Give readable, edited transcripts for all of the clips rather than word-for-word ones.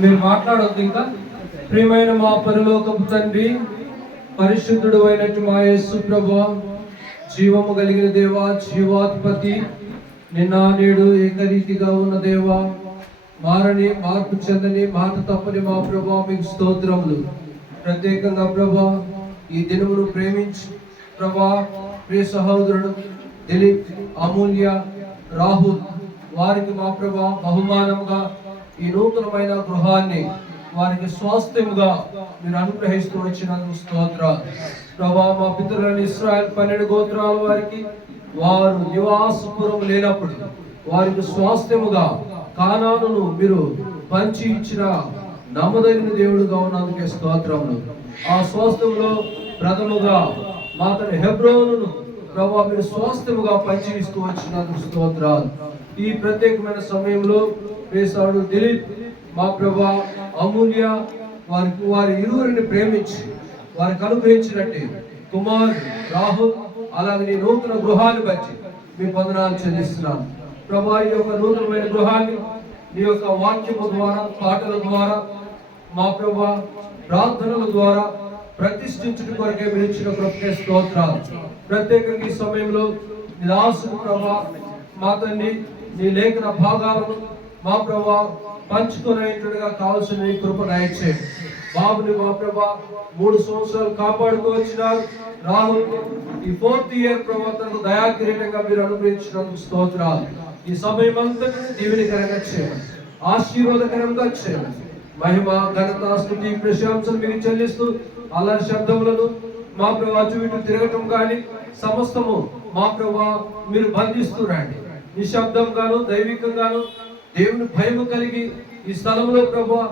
మీరు మాట్లాడొద్దు ఇంకా. ప్రియమైన మా పరలోకపు తండ్రి, పరిశుద్ధుడు అయినట్టు మా యేసు ప్రభువా, జీవము కలిగిన దేవా, జీవాధిపతి, నిన్న నేడు ఏకరీతిగా ఉన్న దేవా, మారని మార్పు చెందని మాట తప్పని మా ప్రభువా, మీకు స్తోత్రములు. ప్రత్యేకంగా ప్రభా ఈ దినమును ప్రేమించి ప్రభా ప్రియ సహోదరుడు దిలీప్, అమూల్య, రాహుల్ వారికి మా ప్రభా బహుమానముగా ఈ నూతనమైన గృహాన్ని వారికి స్వాస్థ్యముగా మీరు అనుగ్రహిస్తూ వచ్చినందుకు స్తోత్రాలు ప్రభా. మా పితరులని ఇశ్రాయేలు 12 గోత్రాల వారికి వారు నివాసపురం లేనప్పుడు వారికి స్వాస్థ్యముగా కానానును మీరు పంచి ఇచ్చిన నమ్మదగిన దేవుడుగా ఉన్నందుకే స్తోత్రములు. ఆ స్వాస్థ్యంలో ప్రథముగా మా తన హెబ్రోనును ప్రభా మీరు స్వాస్థ్యముగా పంచి ఇస్తూ వచ్చినందుకు స్తోత్రాలు. ఈ ప్రత్యేకమైన సమయంలో వేసాడు దిలీప్, మా ప్రభా అమూల్య వారి ఇరువురిని ప్రేమించి వారికి అనుగ్రహించినట్టు కుమార్ రాహుల్ అలాగే నూతన గృహాన్ని బట్టి మీ వందనాలు చెల్లిస్తున్నాను ప్రభా. ఈ యొక్క నూతనమైన గృహాన్ని నీ యొక్క వాక్యము ద్వారా, పాటల ద్వారా, మా ప్రభా ప్రార్థనల ద్వారా ప్రతిష్ఠించడం కొరకే మీరు ఇచ్చిన కృపకే స్తోత్రాలు. ప్రత్యేకంగా ఈ సమయంలో నీ దాసుడు ప్రభా మా తండ్రి నీ లేఖన భాగాలను మా ప్రభా పంచుకునేట్టుగా కావాల్సిన నీ కృప దయచేయండి. బాబుని మా ప్రభా 3 సంవత్సరాలు కాపాడుతూ వచ్చినారు. రాహుల్ ఈ 4th ఇయర్ ప్రభా తనకు దయాకిరీటంగా మీరు అనుగ్రహించినందుకు స్తోత్రాలు. ఈ సమయం అంతా దీవెనకరంగా చేయండి, ఆశీర్వాదకరంగా చేయండి. మహిమ, ఘనత, స్తుతి, ప్రశంసలు మీకు చెల్లిస్తూ అల్లరి శబ్దములను మా ప్రభా అటు ఇటు తిరగటం కానీ సమస్తము మా ప్రభా మీరు బంధిస్తూ రండి. నిశ్శబ్దంగాను దైవికంగాను దేవుని భయము కలిగి ఈ స్థలంలో ప్రభా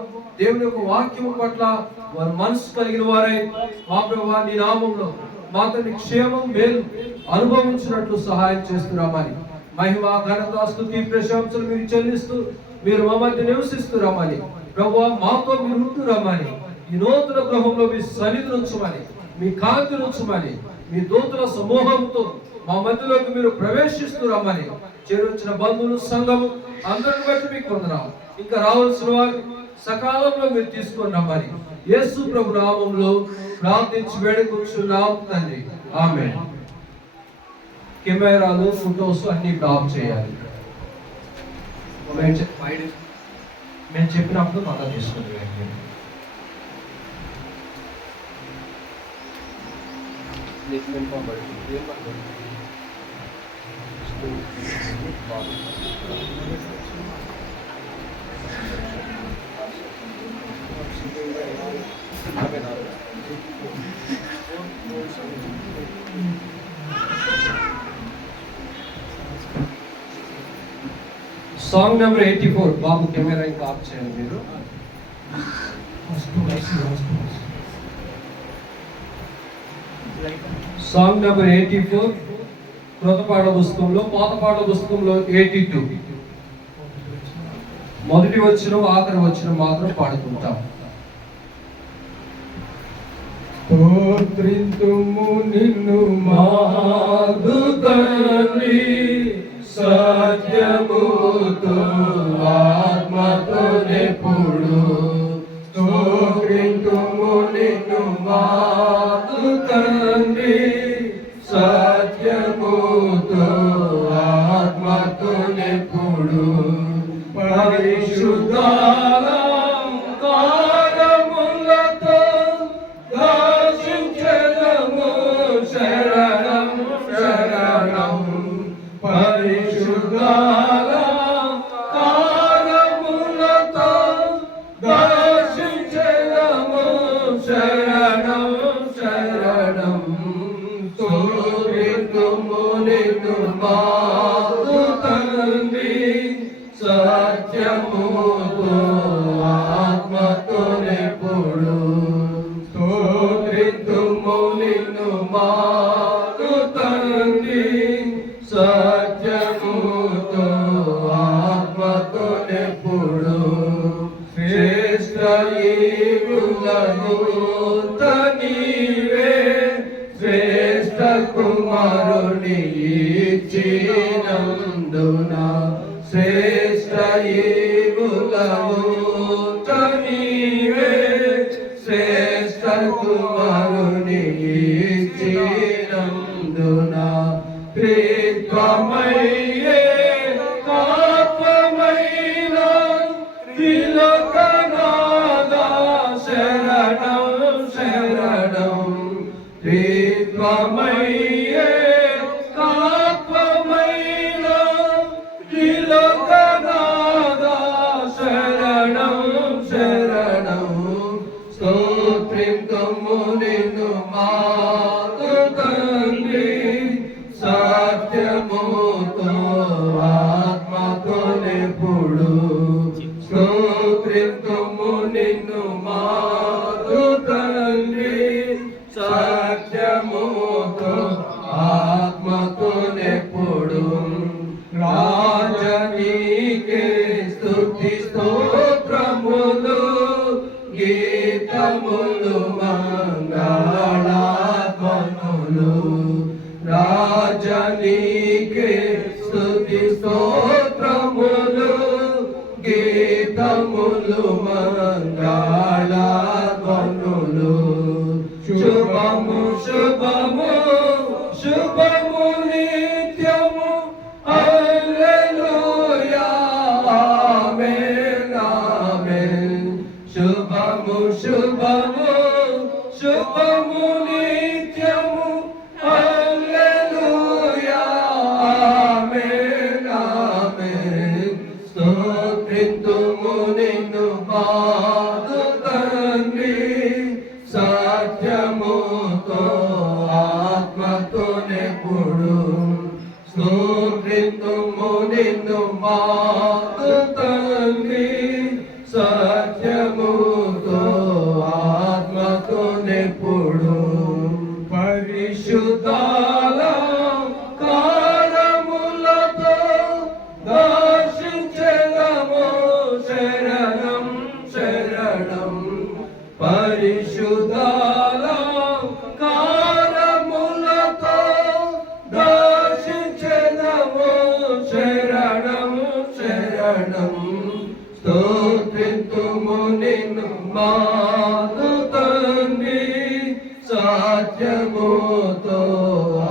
దేవుని యొక్క వాక్యము పట్ల వారు మనసు కలిగిన వారై మా ప్రభా నీ నామంలో మా తండ్రి క్షేమం మేలు అనుభవించినట్లు సహాయం చేస్తున్నామని మహిమ, ఘనత, స్తుతి, ప్రశంసలు మీరు చెల్లిస్తూ మీరు మా మధ్య నివసిస్తున్నామని ప్రభా మాతో మీరు ఉంటున్నామని ఈ నూతన గృహంలో మీ సన్నిధి ఉంచమని, మీ కాంతి ఉంచమని, మీ దూతల సమూహంతో మా మధ్యలోకి మీరు ప్రవేశిస్తున్నామని చేరొచ్చిన బంధువులు, సంఘము అందరిని బట్టి మీకు వందనాలు. ఇంకా రావాల్సిన వారు సకాలంలో మీరు తీసుకున్నామని యేసు ప్రభు నామములో ప్రార్థించి వేడుకొంచున్నాం తండ్రి, ఆమేన్. కెమెరాలు, ఫోటోస్ అన్ని ఆఫ్ చేయాలి. మేము చెప్పినప్పుడు మళ్ళా తీసుకుని సాంగ్ నెంబర్ 84 బాబు కెమెరా ఇంకా ఆఫ్ చేయండి మీరు. సాంగ్ నెంబర్ 84 కృత పాఠ పుస్తకంలో, పాత పాఠ పుస్తకంలో 82 మొదటి వచనం ఆఖరి వచనం మాత్రం పాడుకుంటాం. స్తోత్రింతుము నిన్ను మాదు తండ్రి, సత్యముతో ఆత్మతో నెప్పుడు. స్తోత్రింతుము నిన్ను మాదు తండ్రి, సత్యముతో ఆత్మతో నెప్పుడు. పరిశుద్ధాలంకారములతో దర్శించెదము శరణం శరణం. పరిశుద్ధాలంకారములతో దర్శించెదము శరణం శరణం. స్తోత్రింతుము నిన్ను మాదు తండ్రి, సత్యముతో ఆత్మతో నెప్పుడు. స్తోత్రింతుము నిన్ను మాదు తండ్రి, సత్యముతో ఆత్మతో నెప్పుడు. శ్రేష్ఠ ఈవులను నీవే, శ్రేష్ఠ కుమారుని ఇచ్చినందున శ్రేష్ఠ ఈవులను ప్రేమయ్యే కాపమైన తిలకనాదా శరణం శరణం ప్రేమయ్యే కాపమైన తిలకనాదా శరణం శరణం స్తోత్రింతుము నిన్ను మాకు తండ్రి సత్యముతో ఆత్మతో నెప్పుడు స్తోత్రింతుము నిన్ను మాకు తండ్రి సత్యముతో ఆత్మతో నెప్పుడు రాజనీకే స్తుతి స్తోత్రములు గీతములు మంగళాత్మములు రాజనీకే స్తుతి స్తోత్రములు గీతములు మంగళాత్మములు శుభము శుభము శుభము నిత్యము హల్లెలూయా ఆమేన్ ఆమేన్ శుభము శుభము శుభము నిత్యము హల్లెలూయా ఆమేన్ ఆమేన్ స్తోత్రింతుము నిన్ను మాకు తండ్రి సత్యముతో ఆత్మతో నెప్పుడు స్తోత్రింతుము నిన్ను మాకు తండ్రి సత్యముతో ఆత్మతో నెప్పుడు పరిశుద్ధాల కారములతో దర్శించెదము శరణం శరణం పరిశుద్ధాల కారములతో దర్శించెదము శరణం శరణం స్తోత్రింతుము నిన్ను మాకు తండ్రి సత్యముతో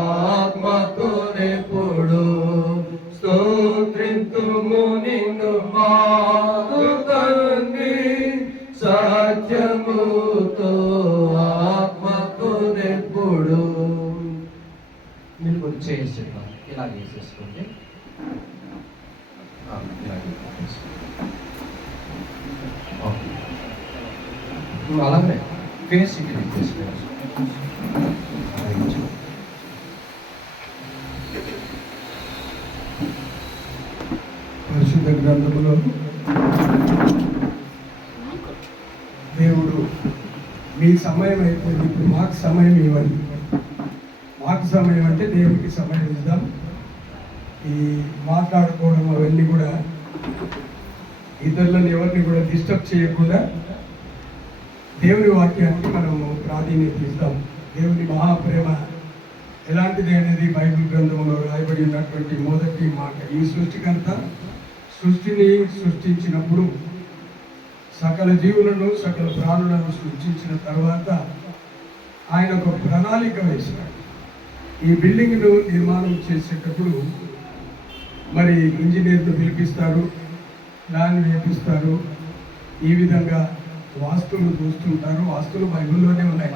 ఆత్మతో నెప్పుడు స్తోత్రింతుము నిన్ను మాకు తండ్రి సత్యముతో ఆత్మతో నెప్పుడు. మీరు కొంచెం చేసేద్దాం, ఇలా చేసేసుకోండి. అలాగే ఫేస్ ఇక్కడ పరిశుద్ధ గ్రంథములో దేవుడు మీ సమయం అయిపోయింది, ఇప్పుడు మాకు సమయం ఇవ్వండి. మాకు సమయం అంటే దేవుడికి సమయం ఇద్దాం. ఈ మాట్లాడుకోవడం అవన్నీ కూడా ఇతరులను ఎవరిని కూడా డిస్టర్బ్ చేయకుండా దేవుని వాక్యానికి మనము ప్రాధాన్యత ఇస్తాం. దేవుని మహాప్రేమ ఎలాంటిది అనేది బైబిల్ గ్రంథంలో రాయబడి ఉన్నటువంటి మొదటి మాట. ఈ సృష్టికంతా సృష్టిని సృష్టించినప్పుడు సకల జీవులను సకల ప్రాణులను సృష్టించిన తర్వాత ఆయన ఒక ప్రణాళిక వేశాడు. ఈ బిల్డింగ్ను నిర్మాణం చేసేటప్పుడు మరి ఇంజనీర్ను పిలిపిస్తారు, ప్లాన్ వేపిస్తారు, ఈ విధంగా వాస్తులు చూస్తుంటారు. వాస్తులు బైబిల్లోనే ఉన్నాయి.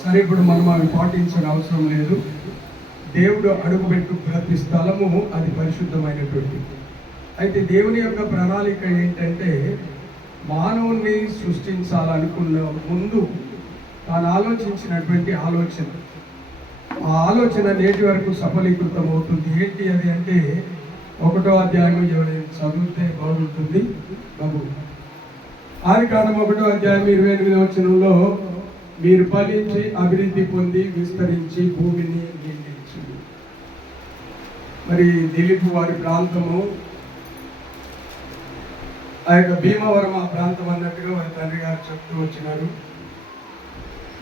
సరే, ఇప్పుడు మనం అవి పాటించిన అవసరం లేదు. దేవుడు అడుగుపెట్టు ప్రతి స్థలము అది పరిశుద్ధమైనటువంటి. అయితే దేవుని యొక్క ప్రణాళిక ఏంటంటే మానవుణ్ణి సృష్టించాలనుకున్న ముందు తాను ఆలోచించినటువంటి ఆలోచన, ఆ ఆలోచన నేటి వరకు సఫలీకృతం అవుతుంది. ఏంటి అది అంటే 1వ అధ్యాయం ఎవరైనా చదివితే బాగుంటుంది బాబు. ఆదికాండం 1వ అధ్యాయం 28వ వచనంలో మీరు ఫలించి అభివృద్ధి పొంది విస్తరించి భూమిని నిండించి. మరి దిలీప్ వారి ప్రాంతము ఆ యొక్క భీమవరం ఆ ప్రాంతం అన్నట్టుగా వారి తండ్రి గారు చెప్తూ వచ్చినారు.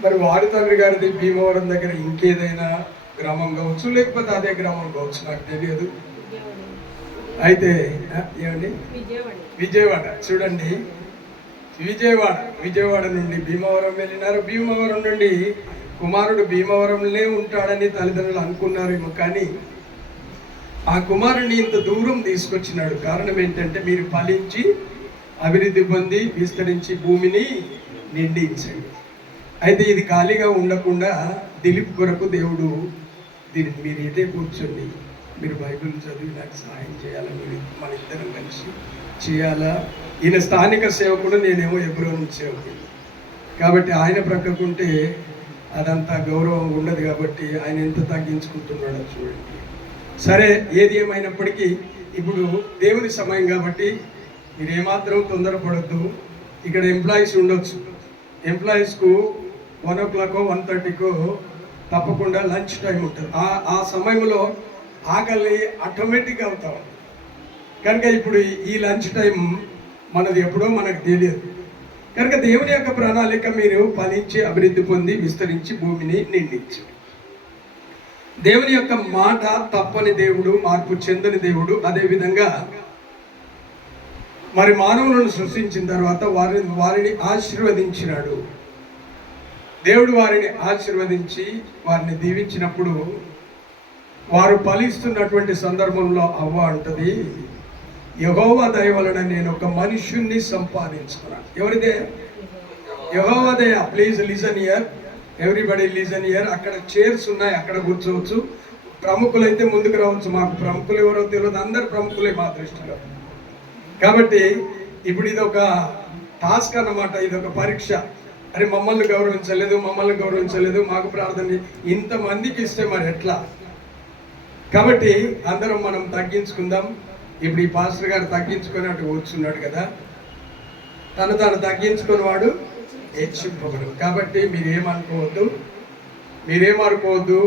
మరి వారి తండ్రి గారిది భీమవరం దగ్గర ఇంకేదైనా గ్రామం కావచ్చు, లేకపోతే అదే గ్రామం కావచ్చు, నాకు తెలియదు. అయితే ఏమండి విజయవాడ చూడండి, విజయవాడ నుండి భీమవరం వెళ్ళినారు. భీమవరం నుండి కుమారుడు భీమవరంలో ఉంటాడని తల్లిదండ్రులు అనుకున్నారేమో, కానీ ఆ కుమారుడిని ఇంత దూరం తీసుకొచ్చినాడు. కారణం ఏంటంటే మీరు ఫలించి అభివృద్ధి పొంది విస్తరించి భూమిని నిండించండి. అయితే ఇది ఖాళీగా ఉండకుండా దిలీప్ కొరకు దేవుడు దీనికి మీరు ఇదే కూర్చోండి, మీరు బైబిల్ చదివి నాకు సహాయం చేయాలా, మీరు మన ఇద్దరం కలిసి చేయాలా. ఈయన స్థానిక సేవకుడు, నేనేమో ఎబ్రోన్ సేవకుడు కాబట్టి ఆయన ప్రక్కకుంటే అదంతా గౌరవం ఉండదు. కాబట్టి ఆయన ఎంత తగ్గించుకుంటున్నాడో చూడండి. సరే, ఏది ఏమైనప్పటికీ ఇప్పుడు దేవుని సమయం కాబట్టి మీరు ఏమాత్రం తొందరపడద్దు. ఇక్కడ ఎంప్లాయీస్ ఉండొచ్చు, ఎంప్లాయీస్కు 1 o'clock 1:30 తప్పకుండా లంచ్ టైం ఉంటుంది. ఆ సమయంలో ఆకలి ఆటోమేటిక్గా అవుతా ఉంది. కనుక ఇప్పుడు ఈ లంచ్ టైం మనది ఎప్పుడో మనకు తెలియదు. కనుక దేవుని యొక్క ప్రణాళిక మీరు ఫలించి అభివృద్ధి పొంది విస్తరించి భూమిని నిండించి, దేవుని యొక్క మాట తప్పని దేవుడు, మార్పు చెందని దేవుడు. అదేవిధంగా మరి మానవులను సృష్టించిన తర్వాత వారిని ఆశీర్వదించినాడు. దేవుడు వారిని ఆశీర్వదించి వారిని దీవించినప్పుడు వారు ఫలిస్తున్నటువంటి సందర్భంలో అవ్వ అంటది, యెహోవా దయ వలన నేను ఒక మనుష్యుణ్ణి సంపాదించుకున్నాను. ఎవరిదే? యెహోవా దయ. Please listen here, everybody listen here. అక్కడ చైర్స్ ఉన్నాయి, అక్కడ కూర్చోవచ్చు. ప్రముఖులైతే ముందుకు రావచ్చు. మాకు ప్రముఖులు ఎవరో తెలియదు, అందరు ప్రముఖులే మా దృష్టిలో. కాబట్టి ఇప్పుడు ఇది ఒక టాస్క్ అన్నమాట, ఇది ఒక పరీక్ష. అరే మమ్మల్ని గౌరవించలేదు, మాకు ప్రార్థన ఇంతమందికి ఇస్తే మరి ఎట్లా? కాబట్టి అందరం మనం తగ్గించుకుందాం. ఇప్పుడు ఈ పాస్టర్ గారు తగ్గించుకొని అటు కూర్చున్నాడు కదా, తాను తగ్గించుకుని వాడు హెచ్చింపబడు. కాబట్టి మీరేమనుకోవద్దు,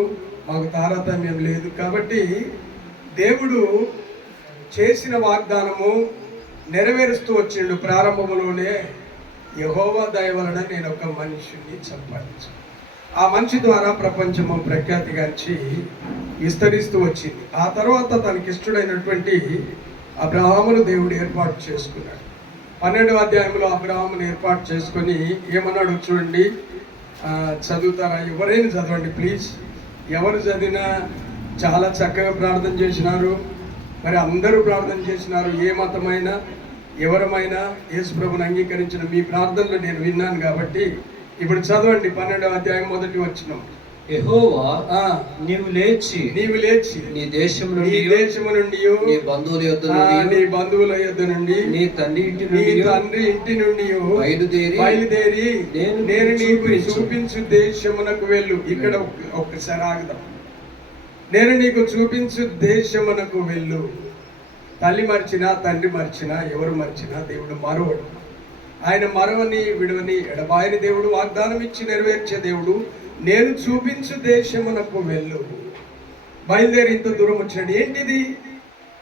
మాకు తారతమ్యం లేదు. కాబట్టి దేవుడు చేసిన వాగ్దానము నెరవేరుస్తూ వచ్చిండు. ప్రారంభంలోనే యెహోవా దయ వలన నేను ఒక మనిషిని సంపాదించాను. ఆ మనిషి ద్వారా ప్రపంచము ప్రఖ్యాతిగాంచి విస్తరిస్తూ వచ్చింది. ఆ తర్వాత తనకిష్టుడైనటువంటి అబ్రహామును దేవుడు ఏర్పాటు చేసుకున్నాడు. 12వ అధ్యాయంలో అబ్రహామును ఏర్పాటు చేసుకొని ఏమన్నాడు చూడండి. చదువుతారా? ఎవరైనా చదవండి ప్లీజ్. ఎవరు చదివినా చాలా చక్కగా ప్రార్థన చేసినారు. మరి అందరూ ప్రార్థన చేసినారు. ఏ మతమైనా ఎవరమైనా యేసు ప్రభుని అంగీకరించిన మీ ప్రార్థనలు నేను విన్నాను. కాబట్టి ఇప్పుడు చదవండి 12వ అధ్యాయం 1వ వచనం. యెహోవా నీవు లేచి నీ దేశము నుండి నీ బంధువుల యొద్ద నుండి నీ తండ్రి ఇంటి నుండి బయలుదేరి నేను నీకు చూపించు దేశమునకు వెళ్ళు. ఇక్కడ ఒక్కసారి ఆగుదాం. నేను నీకు చూపించు దేశమునకు వెళ్ళు. తల్లి మర్చినా, తండ్రి మర్చినా, ఎవరు మర్చినా దేవుడు మరవడు. ఆయన మరవని విడవని ఎడబాయని దేవుడు, వాగ్దానం ఇచ్చి నెరవేర్చే దేవుడు. నేను చూపించు దేశమునకు వెళ్ళు. బయలుదేరి ఇంత దూరం వచ్చాడు. ఏంటిది?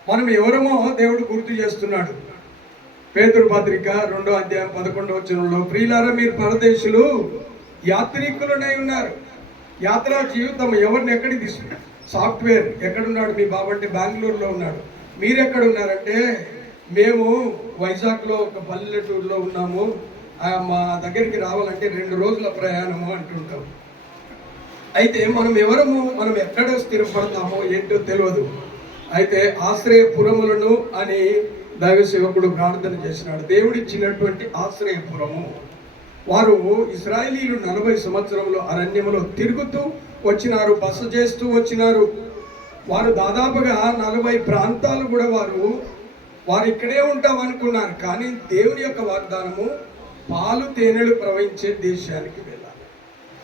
మనం ఎవరమో దేవుడు గుర్తు చేస్తున్నాడు. పేతురు పత్రిక 2వ అధ్యాయం 11వ వచనంలో, ప్రియులారా మీరు పరదేశులు యాత్రికులనై ఉన్నారు. యాత్రా జీవితం ఎవరిని ఎక్కడికి తీసుకున్నాడు? సాఫ్ట్వేర్ ఎక్కడున్నాడు? మీ బాబు అంటే బెంగళూరులో ఉన్నాడు. మీరు ఎక్కడ ఉన్నారంటే మేము వైజాగ్లో ఒక పల్లెటూరులో ఉన్నాము, మా దగ్గరికి రావాలంటే 2 రోజుల ప్రయాణము అంటుంటాం. అయితే మనం ఎవరము, మనం ఎక్కడ స్థిరపడతామో ఏంటో తెలియదు. అయితే ఆశ్రయపురములను అని దైవ సేవకుడు ప్రార్థన చేసినాడు. దేవుడిచ్చినటువంటి ఆశ్రయపురము. వారు ఇశ్రాయేలీలు 40 సంవత్సరంలో అరణ్యములో తిరుగుతూ వచ్చినారు, బస చేస్తూ వచ్చినారు. వారు దాదాపుగా 40 ప్రాంతాలు కూడా వారు ఇక్కడే ఉంటాం అనుకున్నారు. కానీ దేవుని యొక్క వాగ్దానము పాలు తేనెలు ప్రవహించే దేశానికి వెళ్ళాలి.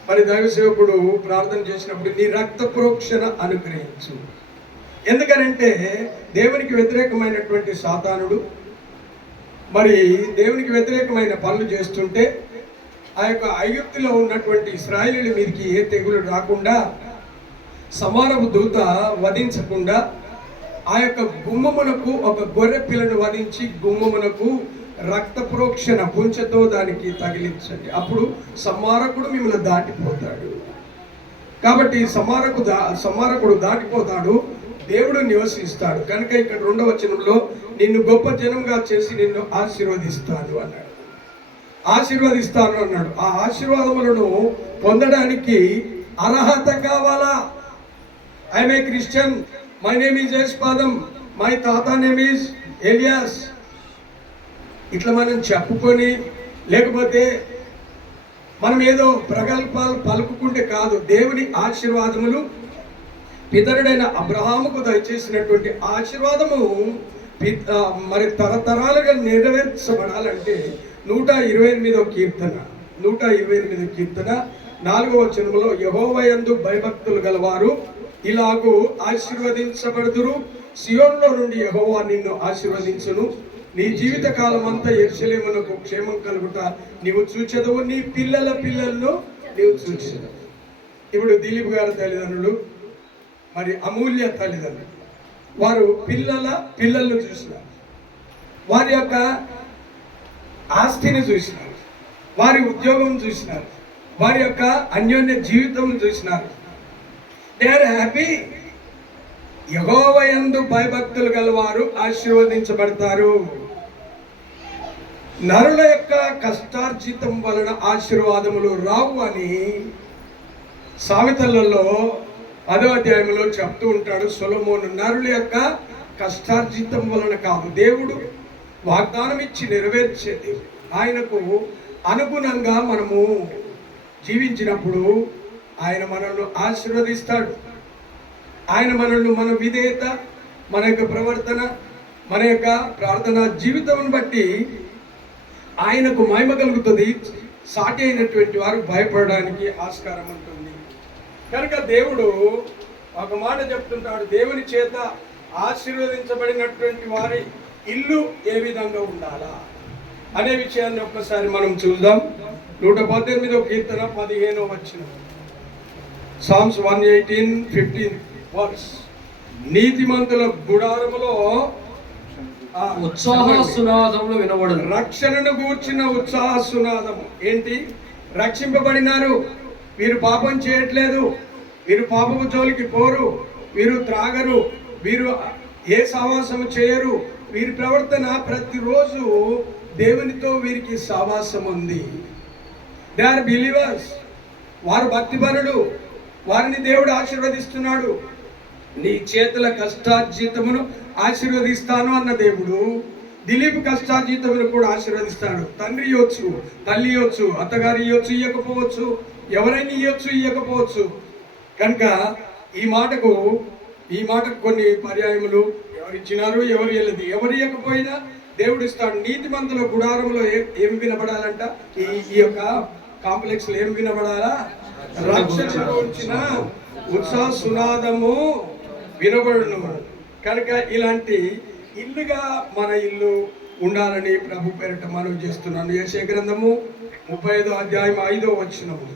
మరి దైవ సేవకుడు ప్రార్థన చేసినప్పుడు నీ రక్త ప్రోక్షణ అనుగ్రహించు. ఎందుకనంటే దేవునికి వ్యతిరేకమైనటువంటి సాతానుడు మరి దేవునికి వ్యతిరేకమైన పనులు చేస్తుంటే ఆ యొక్క ఐగుప్తులో ఉన్నటువంటి ఇశ్రాయేలీయుల మీదకి ఏ తెగులు రాకుండా, సమారపు దూత వధించకుండా ఆ యొక్క గుమ్మమునకు ఒక గొర్రె పిల్లను వధించి గుమ్మమునకు రక్త ప్రోక్షణ పుంచెతో దానికి తగిలించండి. అప్పుడు సంహారకుడు మిమ్మల్ని దాటిపోతాడు. కాబట్టి సంహారకుడు దాటిపోతాడు, దేవుడు నివసిస్తాడు. కనుక ఇక్కడ 2వ వచనంలో నిన్ను గొప్ప జనంగా చేసి నిన్ను ఆశీర్వదిస్తాను అన్నాడు. ఆ ఆశీర్వాదములను పొందడానికి అర్హత కావాలా? I'm a Christian, my name is Yashpadam, my తాత నేమ్ ఈజ్ ఎలియాస్, ఇట్లా మనం చెప్పుకొని, లేకపోతే మనం ఏదో ప్రగల్భాలు పలుకుకుంటే కాదు. దేవుని ఆశీర్వాదములు పితరుడైన అబ్రహాముకు దయచేసినటువంటి ఆశీర్వాదము మరి తరతరాలుగా నెరవేర్చబడాలంటే 128వ కీర్తన 4వ వచనములో యెహోవా యందు భయభక్తులు గలవారు ఇలాగూ ఆశీర్వదించబడుదురు, సియోనులో నుండి యెహోవా నిన్ను ఆశీర్వదించును, నీ జీవిత కాలం అంతా యెరూషలేమునకు క్షేమం కలుగుట నీవు చూచెదవు, నీ పిల్లల పిల్లలను నీవు చూచెదవు. ఇప్పుడు దిలీప్ గారి తల్లిదండ్రులు, మరి అమూల్య తల్లిదండ్రులు, వారు పిల్లలను చూసినారు, వారి యొక్క ఆస్తిని చూసినారు, వారి ఉద్యోగం చూసినారు, వారి యొక్క అన్యోన్య జీవితం చూసినారు. They are happy. యెహోవా యందు భయభక్తులు గలవారు ఆశీర్వదించబడతారు. నరుల యొక్క కష్టార్జితం వలన ఆశీర్వాదములు రావు అని సామెతలలో 10వ అధ్యాయంలో చెప్తూ ఉంటాడు సొలొమోను. నరుల యొక్క కష్టార్జితం వలన కాదు, దేవుడు వాగ్దానం ఇచ్చి నెరవేర్చే దేవుడు. ఆయనకు అనుగుణంగా మనము జీవించినప్పుడు ఆయన మనల్ని ఆశీర్వదిస్తాడు. ఆయన మనల్ని, మన విధేయత, మన యొక్క ప్రవర్తన, మన యొక్క ప్రార్థన జీవితం బట్టి ఆయనకు మహిమ కలుగుతుంది. సాటి అయినటువంటి వారు భయపడడానికి ఆస్కారం ఉంటుంది. కనుక దేవుడు ఒక మాట చెప్తుంటాడు, దేవుని చేత ఆశీర్వదించబడినటువంటి వారి ఇల్లు ఏ విధంగా ఉండాలా అనే విషయాన్ని ఒక్కసారి మనం చూద్దాం. 118వ కీర్తన 15వ వచనం, Psalms 118:15 వర్స్. నీతిమంతుల గుడారములో ఉత్సాహ సునాదములు వినబడును. రక్షణను గూర్చిన ఉత్సాహ సునాదము ఏంటి? రక్షింపబడినారు, వీరు పాపం చేయట్లేదు, వీరు పాపము జోలికి పోరు, వీరు త్రాగరు, వీరు ఏ సావాసము చేయరు, వీరి ప్రవర్తన ప్రతిరోజు దేవునితో వీరికి సావాసం ఉంది. They are believers. వారు భక్తిపరులు, వారిని దేవుడు ఆశీర్వదిస్తున్నాడు. నీ చేతుల కష్టార్జితమును ఆశీర్వదిస్తాను అన్న దేవుడు దిలీప్ కష్టార్జితమును కూడా ఆశీర్వదిస్తాడు. తండ్రి ఇవ్వచ్చు, తల్లి ఇవ్వచ్చు, అత్తగారు ఇవ్వచ్చు, ఇవ్వకపోవచ్చు, ఎవరైనా ఇవ్వచ్చు, ఇవ్వకపోవచ్చు. కనుక ఈ మాటకు కొన్ని పర్యాయములు ఎవరు ఇచ్చినారు, ఎవరు ఇవ్వలేదు, ఎవరు ఇవ్వకపోయినా దేవుడు ఇస్తాడు. నీతిమంతుల గుడారంలో ఏం వినబడాలంట? ఈ యొక్క కాంప్లెక్స్ లో ఏం వినబడాలా? రక్షణలో వచ్చిన ఉత్సాహ సునాదము వినబడును. కనుక ఇలాంటి ఇల్లుగా మన ఇల్లు ఉండాలని ప్రభు పేరిట మనవి చేస్తున్నాను. యెషయా గ్రంథము 35వ అధ్యాయం 5వ వచనము.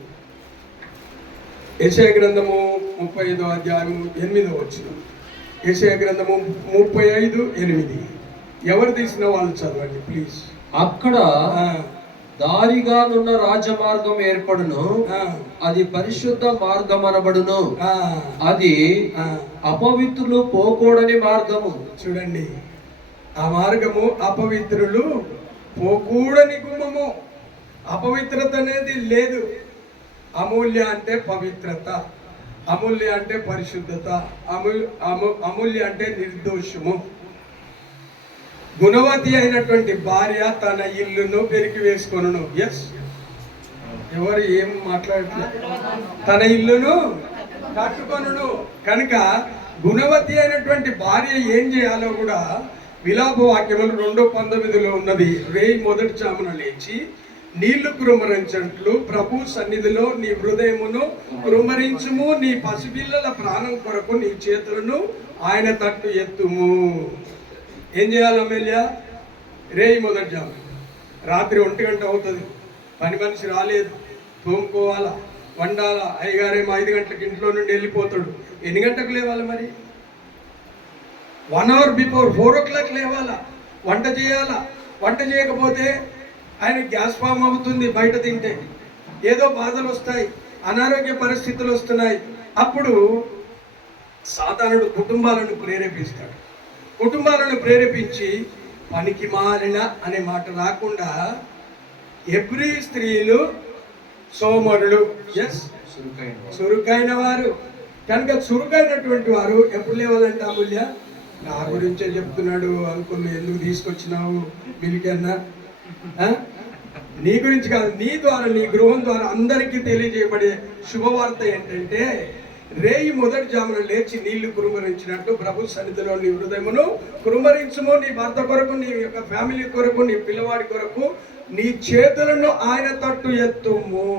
యెషయా గ్రంథము 35వ అధ్యాయం 8వ వచనం. యెషయా గ్రంథము 35:8. ఎవరు తీసిన వాళ్ళు చదవండి ప్లీజ్. అక్కడ దారిగానున్న రాజమార్గం ఏర్పడును, అది పరిశుద్ధ మార్గం అనబడును, అది అపవిత్రులు పోకూడని మార్గము. చూడండి, ఆ మార్గము అపవిత్రులు పోకూడని గుమ్మము. అపవిత్రత అనేది లేదు. అమూల్య అంటే పవిత్రత, అమూల్య అంటే పరిశుద్ధత, అమూల్య అంటే నిర్దోషము. గుణవతి అయినటువంటి భార్య తన ఇల్లును పెరికి వేసుకొనును. ఎస్, ఎవరు ఏం మాట్లాడట్లేదు. తన ఇల్లును కట్టుకొనును. కనుక గుణవతి అయినటువంటి భార్య ఏం చేయాలో కూడా విలాప వాక్యములు 2:19 ఉన్నది. రేయి మొదటి చామున లేచి నీళ్లు కురుమరించట్లు ప్రభు సన్నిధిలో నీ హృదయమును కురుమరించుము, నీ పసిపిల్లల ప్రాణం కొరకు నీ చేతులను ఆయన తట్టు ఎత్తుము. ఏం చేయాలి అమేల్య? రేయి మొదటి జాము, రాత్రి 1 గంట అవుతుంది, పని మనిషి రాలేదు, తోముకోవాలా, వండాలా. అయ్యగారేమో 5 గంటలకు ఇంట్లో నుండి వెళ్ళిపోతాడు. ఎన్ని గంటలకు లేవాలి మరి? 1 అవర్ బిఫోర్ 4 o'clock లేవాలా, వంట చేయాలా. వంట చేయకపోతే ఆయన గ్యాస్ ఫామ్ అవుతుంది, బయట తింటే ఏదో బాధలు వస్తాయి, అనారోగ్య పరిస్థితులు వస్తున్నాయి. అప్పుడు సాతానుడు కుటుంబాలను ప్రేరేపిస్తాడు. కుటుంబాలను ప్రేరేపించి పనికి మారిన అనే మాట రాకుండా ఎవ్రీ స్త్రీలు సోమరులు. ఎస్, చురుకైన వారు. కనుక చురుకైనటువంటి వారు ఎప్పుడు లేవాలంటే అమూల్య, నా గురించే చెప్తున్నాడు అంకుల్, ఎందుకు తీసుకొచ్చినావు మిలికన్నా, నీ గురించి కాదు, నీ ద్వారా, నీ గృహం ద్వారా అందరికీ తెలియజేయబడే శుభవార్త ఏంటంటే, రేయి మొదటి జామున లేచి నీళ్లు కురుమరించినట్టు ప్రభు సన్నిధిలో నీ హృదయమును కురుమరించుము. నీ భర్త కొరకు, నీ యొక్క ఫ్యామిలీ కొరకు, నీ పిల్లవాడి కొరకు నీ చేతులను ఆయన తట్టు ఎత్తుము.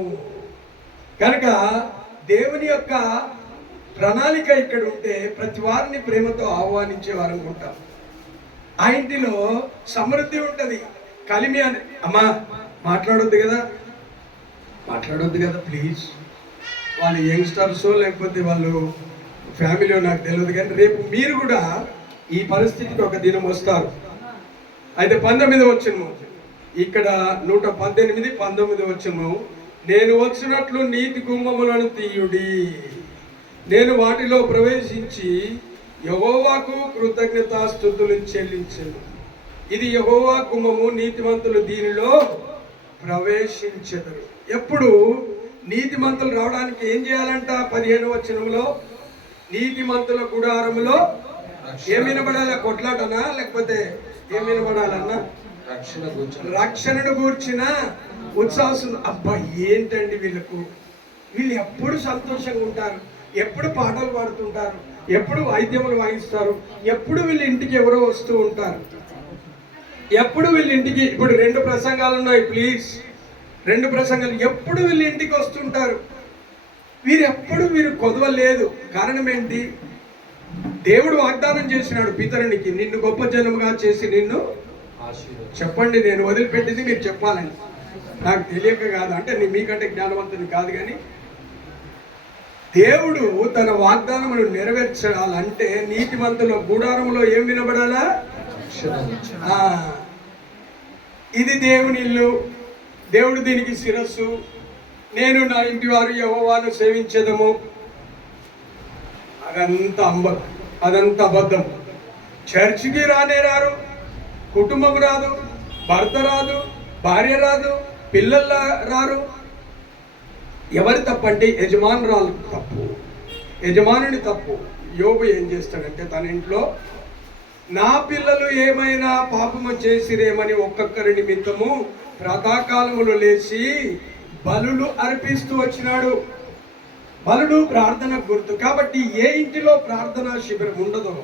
కనుక దేవుని యొక్క ప్రణాళిక ఇక్కడ ఉంటే ప్రతి వారిని ప్రేమతో ఆహ్వానించే వారు ఉంటాం. ఆ ఇంటిలో సమృద్ధి ఉంటుంది. కలిమి అని అమ్మా మాట్లాడొద్దు కదా ప్లీజ్. వాళ్ళు యంగ్స్టర్స్ లేకపోతే వాళ్ళు ఫ్యామిలీ నాకు తెలియదు, కానీ రేపు మీరు కూడా ఈ పరిస్థితికి ఒక దినం వస్తారు. అయితే 19 వచ్చును, ఇక్కడ 118, 19 వచ్చును. నేను వచ్చినట్లు నీతి గుమ్మములను తీయుడి, నేను వాటిలో ప్రవేశించి యెహోవాకు కృతజ్ఞతాస్తుతులు చెల్లించెను. ఇది యెహోవా గుమ్మము, నీతిమంతులు దీనిలో ప్రవేశించెదరు. ఎప్పుడు నీతిమంతులు రావడానికి ఏం చేయాలంట? 15వ వచనంలో నీతిమంతుల గుడారములో ఏం వినబడాలి? కొట్లాటనా లేకపోతే ఏం వినబడాలన్నా? రక్షణను గూర్చిన ఉత్సాహం. అబ్బా ఏంటండి వీళ్ళు ఎప్పుడు సంతోషంగా ఉంటారు, ఎప్పుడు పాటలు పాడుతుంటారు, ఎప్పుడు వాయిద్యములు వాయిస్తారు, ఎప్పుడు వీళ్ళ ఇంటికి ఎవరో వస్తూ ఉంటారు, ఎప్పుడు వీళ్ళ ఇంటికి. ఇప్పుడు 2 ప్రసంగాలు ఉన్నాయి ప్లీజ్, 2 ప్రసంగాలు. ఎప్పుడు వీళ్ళ ఇంటికి వస్తుంటారు. వీరు కొదవలేదు. కారణం ఏంటి? దేవుడు వాగ్దానం చేసినాడు పితరునికి, నిన్ను గొప్ప జనముగా చేసి నిన్ను చెప్పండి. నేను వదిలిపెట్టింది మీరు చెప్పాలని, నాకు తెలియక కాదు, అంటే మీకంటే జ్ఞానవంతుని కాదు, కానీ దేవుడు తన వాగ్దానమును నెరవేర్చాలంటే నీతిమంతుల గుడారంలో ఏం వినబడాలా? ఇది దేవుని ఇల్లు, దేవుడు దీనికి శిరస్సు, నేను నా ఇంటి వారు యెహోవాను సేవించెదము. అదంతా అబద్ధం. చర్చికి రారు, కుటుంబం రాదు, భర్త రాదు, భార్య రాదు, పిల్లలు రారు. ఎవరి తప్పంటే యజమానురాలు తప్పు, యజమానుని తప్పు. యోబు ఏం చేస్తాడంటే తన ఇంట్లో నా పిల్లలు ఏమైనా పాపము చేసిరేమని ఒక్కొక్కరి నిమిత్తము ప్రాతకాలములు లేచి బలులు అర్పిస్తూ వచ్చినాడు. బలుడు ప్రార్థన గుర్తు. కాబట్టి ఏ ఇంటిలో ప్రార్థనా శిబిరం ఉండదో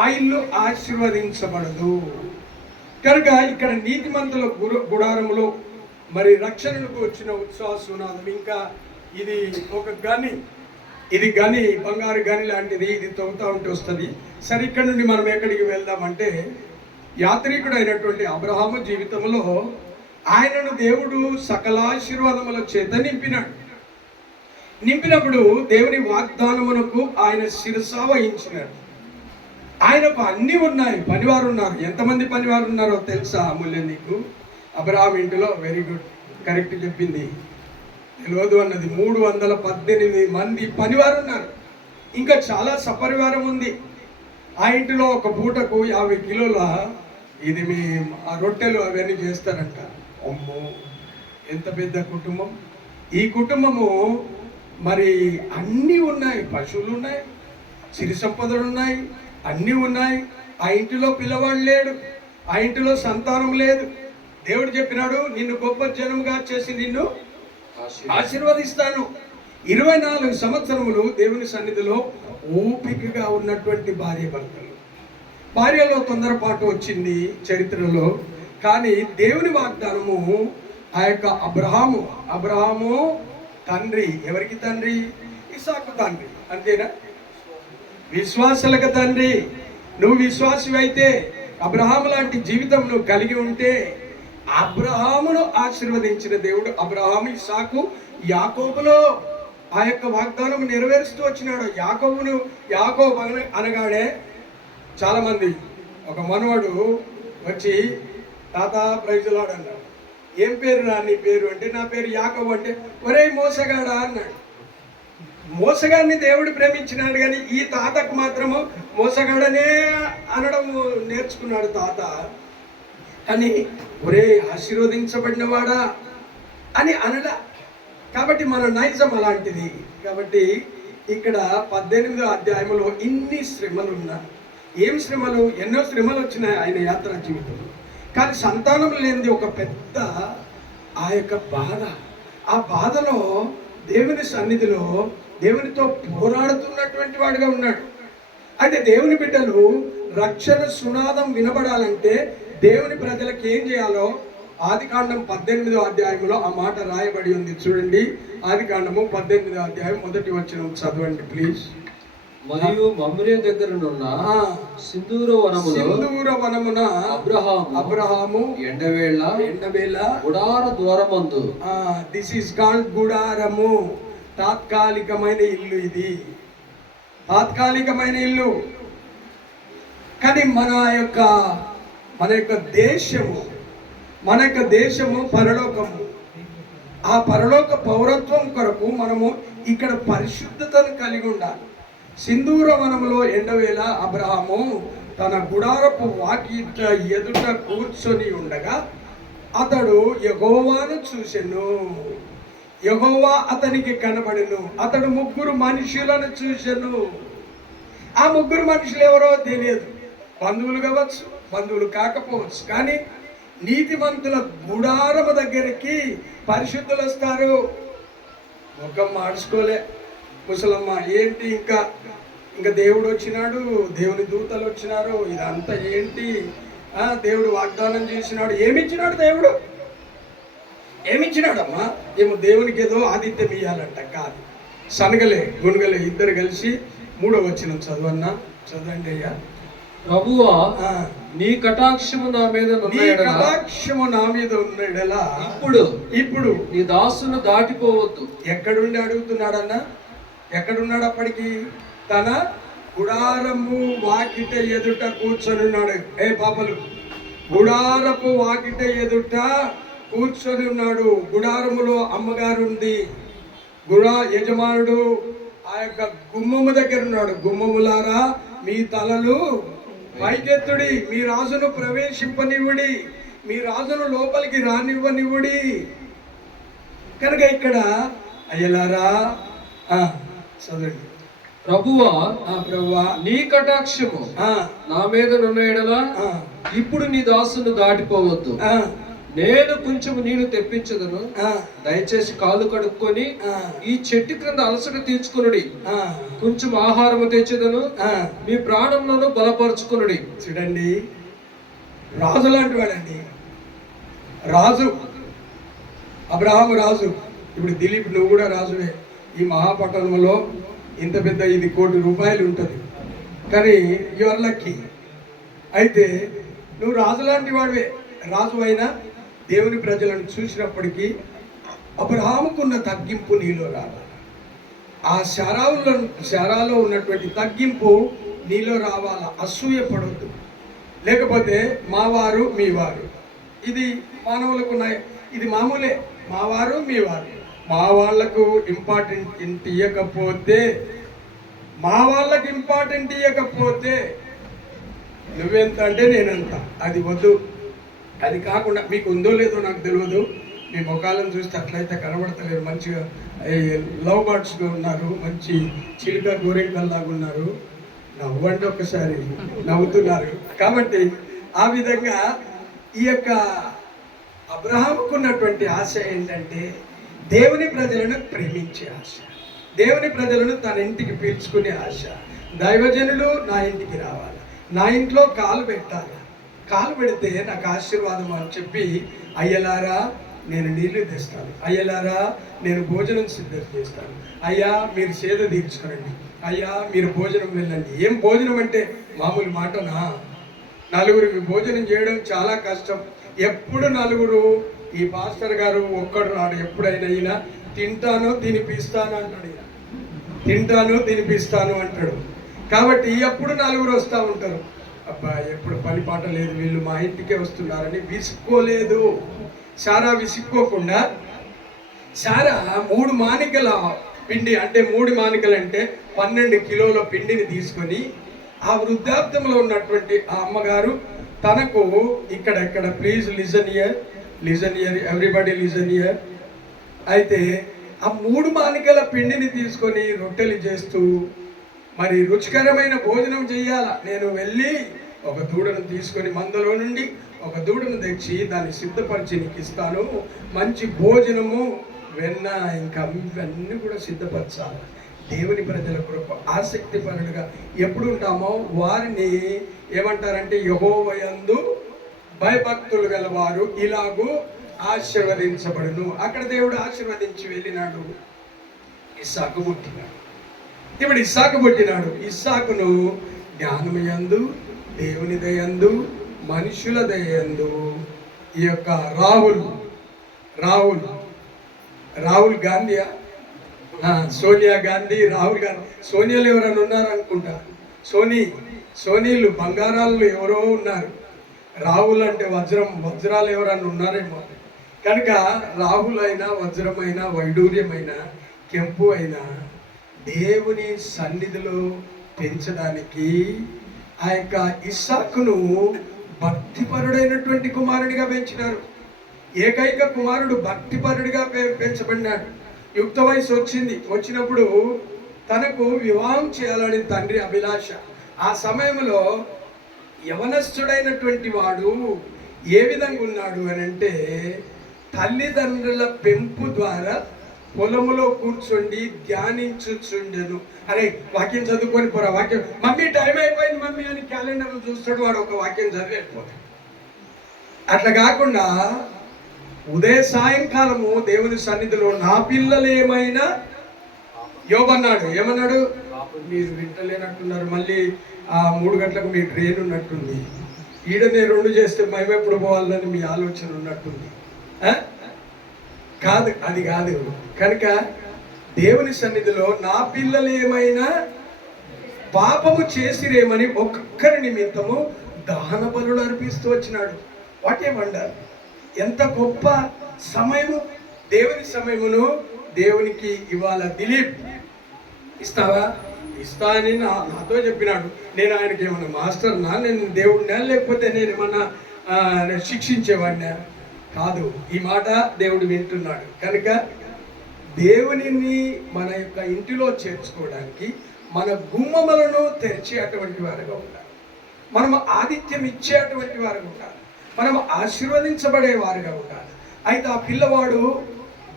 ఆ ఇల్లు ఆశీర్వదించబడదు. కనుక ఇక్కడ నీతిమంతుల గుడారములో మరి రక్షణకు వచ్చిన ఉత్సాహ సునాదం. ఇంకా ఇది ఒక గని, ఇది గని, బంగారు గని లాంటిది. ఇది తవ్వుతా ఉంటే వస్తుంది. సరే, ఇక్కడ నుండి మనం ఎక్కడికి వెళ్దామంటే, యాత్రికుడు అయినటువంటి అబ్రహాము జీవితంలో ఆయనను దేవుడు సకలాశీర్వాదముల చేత నింపినప్పుడు దేవుని వాగ్దానమునకు ఆయన శిరసా వహించినాడు. ఆయనకు అన్నీ ఉన్నాయి, పనివారు ఉన్నారు. ఎంతమంది పనివారు ఉన్నారో తెలుసా అమూల్య నీకు? అబ్రహాం ఇంటిలో వెరీ గుడ్, కరెక్ట్ చెప్పింది, తెలియదు అన్నది. 318 మంది పనివారు ఉన్నారు. ఇంకా చాలా సపరివారం ఉంది. ఆ ఇంటిలో ఒక పూటకు 50 కిలోల ఇది ఆ రొట్టెలు అవన్నీ చేస్తారంట. అమ్మో, ఎంత పెద్ద కుటుంబం! ఈ కుటుంబము మరి అన్నీ ఉన్నాయి, పశువులు ఉన్నాయి, సిరి సంపదలు ఉన్నాయి, అన్నీ ఉన్నాయి. ఆ ఇంటిలో పిల్లవాడు లేడు, ఆ ఇంటిలో సంతానం లేదు. దేవుడు చెప్పినాడు, నిన్ను గొప్ప జనముగా చేసి నిన్ను ఆశీర్వదిస్తాను. 24 సంవత్సరములు దేవుని సన్నిధిలో ఓపికగా ఉన్నటువంటి భార్యభర్తలు. భార్యలో తొందరపాటు వచ్చింది చరిత్రలో, కానీ దేవుని వాగ్దానము ఆ యొక్క అబ్రహాము తండ్రి. ఎవరికి తండ్రి? ఇస్సాకు తండ్రి. అంతేనా? విశ్వాసులకు తండ్రి. నువ్వు విశ్వాసమైతే, అబ్రహాము లాంటి జీవితం నువ్వు కలిగి ఉంటే, అబ్రహామును ఆశీర్వదించిన దేవుడు అబ్రహాము, ఇస్సాకు, యాకోబులో ఆ యొక్క వాగ్దానం నెరవేరుస్తూ వచ్చినాడు. యాకోబు అనగానే చాలామంది, ఒక మనవడు వచ్చి తాత ప్రైజ్ లార్డ్ అన్నాడు. ఏం పేరు రా నీ పేరు అంటే, నా పేరు యాకోబు అంటే, ఒరే మోసగాడా అన్నాడు. మోసగాడిని దేవుడు ప్రేమించినాడు, కానీ ఈ తాతకు మాత్రము మోసగాడనే అనడం నేర్చుకున్నాడు తాత. కానీ ఒరే ఆశీర్వదించబడినవాడా అని అనడా. కాబట్టి మన నైజం అలాంటిది. కాబట్టి ఇక్కడ 18వ అధ్యాయంలో ఇన్ని శ్రమలు ఉన్నా, ఏం శ్రమలు, ఎన్నో శ్రమలు వచ్చినాయి ఆయన యాత్ర జీవితంలో. కానీ సంతానం లేనిది ఒక పెద్ద ఆ యొక్క బాధ. ఆ బాధలో దేవుని సన్నిధిలో దేవునితో పోరాడుతున్నటువంటి వాడిగా ఉన్నాడు. అయితే దేవుని బిడ్డలు రక్షణ సునాదం వినబడాలంటే దేవుని ప్రజలకు ఏం చేయాలో ఆదికాండం 18వ అధ్యాయంలో ఆ మాట రాయబడి ఉంది. చూడండి, ఆదికాండము 18వ అధ్యాయం 1వ వచనం చదవండి ప్లీజ్. మరియు మమ్రే దగ్గరనున్న సింధూర వనమున అబ్రహాము ఎండవేళ గుడార ద్వారమందు, దిస్ ఈస్ కాల్డ్ గుడారము, తాత్కాలికమైన ఇల్లు. ఇది తాత్కాలికమైన ఇల్లు. కానీ మన యొక్క దేశము పరలోకము. ఆ పరలోక పౌరత్వం కొరకు మనము ఇక్కడ పరిశుద్ధతను కలిగి ఉండాలి. సింధూర వనములో ఎండవేళ అబ్రహాము తన గుడారపు వాకిట ఎదుట కూర్చొని ఉండగా అతడు యెహోవాను చూసెను. యెహోవా అతనికి కనబడెను. అతడు 3 మనుషులను చూసెను. ఆ 3 మనుషులు ఎవరో తెలియదు. బంధువులు కావచ్చు, బంధువులు కాకపోవచ్చు. కానీ నీతిమంతుల గుడారము దగ్గరికి పరిశుద్ధులు వస్తారు. ముఖం మార్చుకోలే ముసలమ్మ, ఏంటి ఇంకా దేవుడు వచ్చినాడు, దేవుని దూతలు వచ్చినారు, ఇదంతా ఏంటి? దేవుడు వాగ్దానం చేసినాడు. ఏమిచ్చినాడు దేవుడు? ఏమిచ్చినాడమ్మా? ఏమో దేవునికి ఏదో ఆతిథ్యం ఇయ్యాలంట. కాదు, సనగలే గునగలే ఇద్దరు కలిసి 3వ వచనం చదవండి అయ్యా. ప్రభువా, నీ కటాక్షము నా మీద ఉన్నడలా ఇప్పుడు నీ దాసును దాటిపోవద్దు. ఎక్కడుండి అడుగుతున్నాడన్నా? ఎక్కడున్నాడు? అప్పటికి తన గుడారము వాకిట ఎదుట కూర్చొని ఉన్నాడు. పాపలు, గుడారపు వాకిట ఎదుట కూర్చొని ఉన్నాడు. గుడారములో అమ్మగారు ఉంది. యజమానుడు ఆ యొక్క గుమ్మము దగ్గర ఉన్నాడు. గుమ్మములారా, మీ తలలు పైకెత్తుడి, మీ రాజును ప్రవేశింపనివ్వుడి, మీ రాజును లోపలికి రానివ్వనివ్వుడి. కనుక ఇక్కడ అయ్యలారా చదవండి. ప్రభువా, నీ కటాక్షము నా మీద నున్న ఎడల ఇప్పుడు నీ దాసును దాటిపోవద్దు. నేను కొంచెం నీళ్లు తెప్పించదను, దయచేసి కాలు కడుక్కొని ఈ చెట్టు క్రింద అలసట తీర్చుకునుడి. కొంచెం ఆహారము తెచ్చదను, మీ ప్రాణంలోను బలపరుచుకునుడి. చూడండి, రాజు లాంటి వాడండి. రాజు అబ్రహాము రాజు. ఇప్పుడు దిలీప్, నువ్వు కూడా రాజువే. ఈ మహాపట్టణంలో ఇంత పెద్ద ఇది ₹1 కోటి ఉంటుంది. కానీ యువర్ లక్కీ. అయితే నువ్వు రాజు లాంటి వాడివే. రాజు అయినా దేవుని ప్రజలను చూసినప్పటికీ అబ్రహాముకున్న తగ్గింపు నీలో రావాలి. ఆ శారాలో ఉన్నటువంటి తగ్గింపు నీలో రావాలా. అసూయ పడొద్దు. లేకపోతే మావారు మీవారు, ఇది మానవులకు ఇది మామూలే. మావారు మీవారు. మా వాళ్ళకు ఇంపార్టెంట్ ఇవ్వకపోతే నువ్వెంత అంటే నేనంత, అది వద్దు. అది కాకుండా మీకు ఉందో లేదో నాకు తెలియదు, మీ ముఖాలను చూస్తే అట్లయితే కనబడతలేరు. మంచిగా లవ్ బర్డ్స్గా ఉన్నారు, మంచి చిలుక గోరెంకల్లాగా ఉన్నారు. నవ్వండి ఒకసారి, నవ్వుతున్నారు. కాబట్టి ఆ విధంగా ఈ యొక్క అబ్రహాముకున్నటువంటి ఆశ ఏంటంటే దేవుని ప్రజలను ప్రేమించే ఆశ, దేవుని ప్రజలను తన ఇంటికి పీల్చుకునే ఆశ. దైవజనులు నా ఇంటికి రావాలి, నా ఇంట్లో కాలు పెట్టాలి, కాలు పెడితే నాకు ఆశీర్వాదం అని చెప్పి, అయ్యలారా నేను నీళ్లు తెస్తాను, అయ్యలారా నేను భోజనం సిద్ధం చేస్తాను, అయ్యా మీరు సేద తీర్చుకోండి, అయ్యా మీరు భోజనం వెళ్ళండి. ఏం భోజనం అంటే మామూలు మాటనా? నలుగురికి భోజనం చేయడం చాలా కష్టం. ఎప్పుడు నలుగురు, ఈ పాస్టర్ గారు ఒక్కడు రాడు. ఎప్పుడైనా ఈయన తింటాను తినిపిస్తాను అంటాడు, తింటాను తినిపిస్తాను అంటాడు. కాబట్టి ఎప్పుడు నలుగురు వస్తూ ఉంటారు. అబ్బా ఎప్పుడు పని పాట లేదు, వీళ్ళు మా ఇంటికే వస్తున్నారని విసుక్కోలేదు. సారా విసుక్కోకుండా సారా 3 మానికల పిండి, అంటే 3 మానికలు అంటే 12 కిలోల పిండిని తీసుకొని ఆ వృద్ధాప్తంలో ఉన్నటువంటి ఆ అమ్మగారు తనకు ఇక్కడ please listen year everybody listen year. అయితే ఆ 3 మానికల పిండిని తీసుకొని రొట్టెలు చేస్తూ మరి రుచికరమైన భోజనం చేయాలా. నేను వెళ్ళి ఒక దూడను తీసుకొని మందలో నుండి ఒక దూడను తెచ్చి దాన్ని సిద్ధపరిచి నీకు ఇస్తాను, మంచి భోజనము, వెన్న, ఇంకా ఇవన్నీ కూడా సిద్ధపరచాలి. దేవుని ప్రజల కృప ఆసక్తి పరులుగా ఎప్పుడు ఉంటామో వారిని ఏమంటారంటే యెహోవాయందు భయభక్తులు గలవారు ఇలాగూ ఆశీర్వదించబడును. అక్కడ దేవుడు ఆశీర్వదించి వెళ్ళినాడు. ఇస్సాకు పుట్టినాడు. ఇప్పుడు ఇస్సాకు పుట్టినాడు. ఇస్సాకును జ్ఞానమయందు, దేవుని దయందు, మనుషుల దయందు ఈ యొక్క రాహుల్ గాంధీ, సోనియా గాంధీ, రాహుల్ గాంధీ, సోనియాలు ఎవరైనా ఉన్నారు అనుకుంటా, సోనీలు బంగారాలు ఎవరో ఉన్నారు. రాహుల్ అంటే వజ్రాలు ఎవరన్నా ఉన్నారేమో. కనుక రాహుల్ అయినా, వజ్రమైనా, వైడూర్యమైన, కెంపు అయినా దేవుని సన్నిధిలో పెంచడానికి ఆ యొక్క ఇస్సాకును భక్తిపరుడైనటువంటి కుమారుడిగా పెంచినారు. ఏకైక కుమారుడు భక్తిపరుడిగా పెంచబడినాడు. యుక్త వయసు వచ్చినప్పుడు తనకు వివాహం చేయాలని తండ్రి అభిలాష. ఆ సమయంలో యవనస్తుడైనటువంటి వాడు ఏ విధంగా ఉన్నాడు అని అంటే, తల్లిదండ్రుల పెంపు ద్వారా పొలములో కూర్చోండి ధ్యానించుచుండెను. అరే వాక్యం చదువుకొని పోరా, వాక్యం మమ్మీ టైం అయిపోయింది మమ్మీ అని క్యాలెండర్ చూస్తాడు. వాడు ఒక వాక్యం చదివేపోతాడు. అట్లా కాకుండా ఉదయ సాయంకాలము దేవుని సన్నిధిలో నా పిల్లలు ఏమైనా యోబన్నాడు. ఏమన్నాడు? మీరు వింటలేనట్టున్నారు, మళ్ళీ ఆ 3 గంటలకు మీ ట్రైన్ ఉన్నట్టుంది, ఈడనే 2 చేస్తే మేము ఎప్పుడు పోవాలని మీ ఆలోచన ఉన్నట్టుంది. కాదు, అది కాదు. కనుక దేవుని సన్నిధిలో నా పిల్లలు ఏమైనా పాపము చేసిరేమని ఒక్కొక్కరి నిమిత్తము దహన బలులు అర్పిస్తూ వచ్చినాడు. What a wonder! ఎంత గొప్ప సమయము! దేవుని సమయమును దేవునికి ఇవాళ. దిలీప్ ఇస్తావా? ఇస్తా అని నాతో చెప్పినాడు. నేను ఆయనకి ఏమన్నా మాస్టర్నా, నేను దేవుడినా, లేకపోతే నేను ఏమన్నా శిక్షించేవాడినా? కాదు. ఈ మాట దేవుడు వింటున్నాడు. కనుక దేవునిని మన యొక్క ఇంటిలో చేర్చుకోవడానికి మన గుమ్మములను తెరిచేటువంటి వారుగా ఉండాలి. మనం ఆతిథ్యం ఇచ్చేటువంటి వారుగా ఉండాలి. మనం ఆశీర్వదించబడే వారుగా ఉండాలి. అయితే ఆ పిల్లవాడు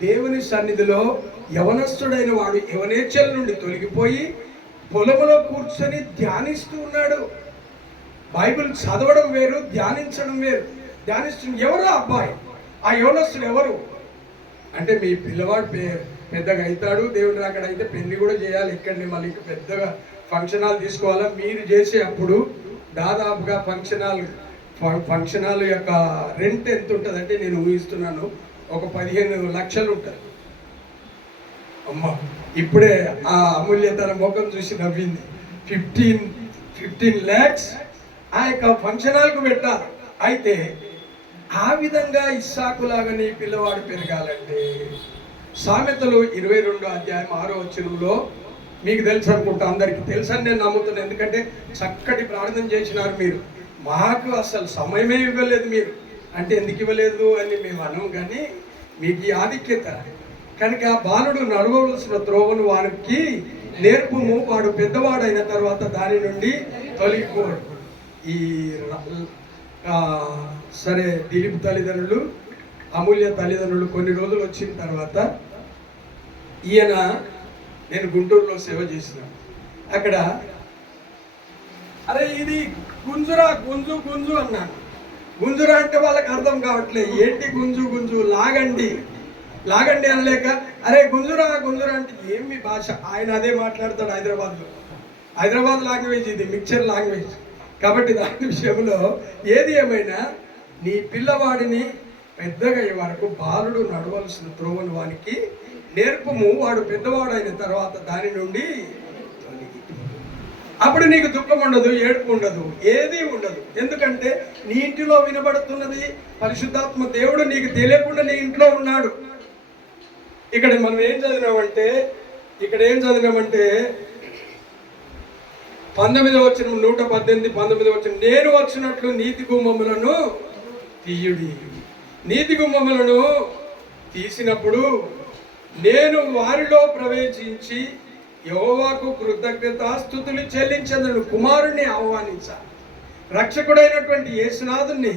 దేవుని సన్నిధిలో యవనస్తుడైన వాడు యవనేచ్ఛల నుండి తొలగిపోయి పొలములో కూర్చొని ధ్యానిస్తూ ఉన్నాడు. బైబిల్ చదవడం వేరు, ధ్యానించడం వేరు. ధ్యానిస్తుంది ఎవరు? అబ్బాయి. ఆ యవనస్తుడు ఎవరు అంటే, మీ పిల్లవాడు పెద్దగా అవుతాడు, దేవుడు అక్కడ అయితే పెళ్లి కూడా చేయాలి. ఇక్కడనే మళ్ళీ పెద్దగా ఫంక్షన్ హాల్ తీసుకోవాలా. మీరు చేసే అప్పుడు దాదాపుగా ఫంక్షన్ హాల్ యొక్క రెంట్ ఎంత ఉంటుంది అంటే, నేను ఊహిస్తున్నాను ఒక 15 లక్షలు ఉంటుంది. అమ్మ ఇప్పుడే ఆ అమూల్య తన ముఖం చూసి నవ్వింది. 15 lakhs ఆ యొక్క ఫంక్షన్ హాల్కు పెట్టాలి. అయితే ఆ విధంగా ఇస్సాకులాగా నీ పిల్లవాడు పెరగాలంటే సామెతలు 22వ అధ్యాయం 6వ వచనంలో, మీకు తెలుసు అనుకుంటా, అందరికీ తెలుసు అని నేను నమ్ముతున్నాను. ఎందుకంటే చక్కటి ప్రార్థన చేసినారు మీరు. మాకు అసలు సమయమే ఇవ్వలేదు మీరు అంటే, ఎందుకు ఇవ్వలేదు అని మేము అనం, కానీ మీకు ఈ ఆధిక్యత. కనుక బాలుడు నడవవలసిన త్రోవను వారికి నేర్పుము, వాడు పెద్దవాడైన తర్వాత దాని నుండి తొలగిపోడు. ఈ సరే, దిలీప్ తల్లిదండ్రులు, అమూల్య తల్లిదండ్రులు కొన్ని రోజులు వచ్చిన తర్వాత, ఈయన నేను గుంటూరులో సేవ చేసినాను. అక్కడ అరే ఇది గుంజురా, గుంజు అన్నాను. గుంజురా అంటే వాళ్ళకి అర్థం కావట్లేదు. ఏంటి గుంజు లాగండి అనలేక, అరే గుంజురా అంటే ఏమి భాష? ఆయన అదే మాట్లాడతాడు హైదరాబాద్ లాంగ్వేజ్, ఇది మిక్చర్ లాంగ్వేజ్. కాబట్టి దాని విషయంలో ఏది ఏమైనా నీ పిల్లవాడిని పెద్దగా అయ్యే వరకు బాలుడు నడవలసిన త్రోవను వానికి నేర్పము, వాడు పెద్దవాడైన తర్వాత దాని నుండి అప్పుడు నీకు దుఃఖం ఉండదు, ఏడుపు ఉండదు, ఏది ఉండదు. ఎందుకంటే నీ ఇంటిలో వినబడుతున్నది పరిశుద్ధాత్మ దేవుడు, నీకు తెలియకుండా నీ ఇంట్లో ఉన్నాడు. ఇక్కడ మనం ఏం చదివినామంటే 19వ వచనం, 118, 19వ వచనం, నేను వచ్చినట్లు నీతి గుమ్మములను తీయుడి. నీతి గుమ్మములను తీసినప్పుడు నేను వారిలో ప్రవేశించి యెహోవాకు కృతజ్ఞతాస్తుతులు చెల్లించదను. కుమారుణ్ణి ఆహ్వానించాలి. రక్షకుడైనటువంటి యేసునాథుని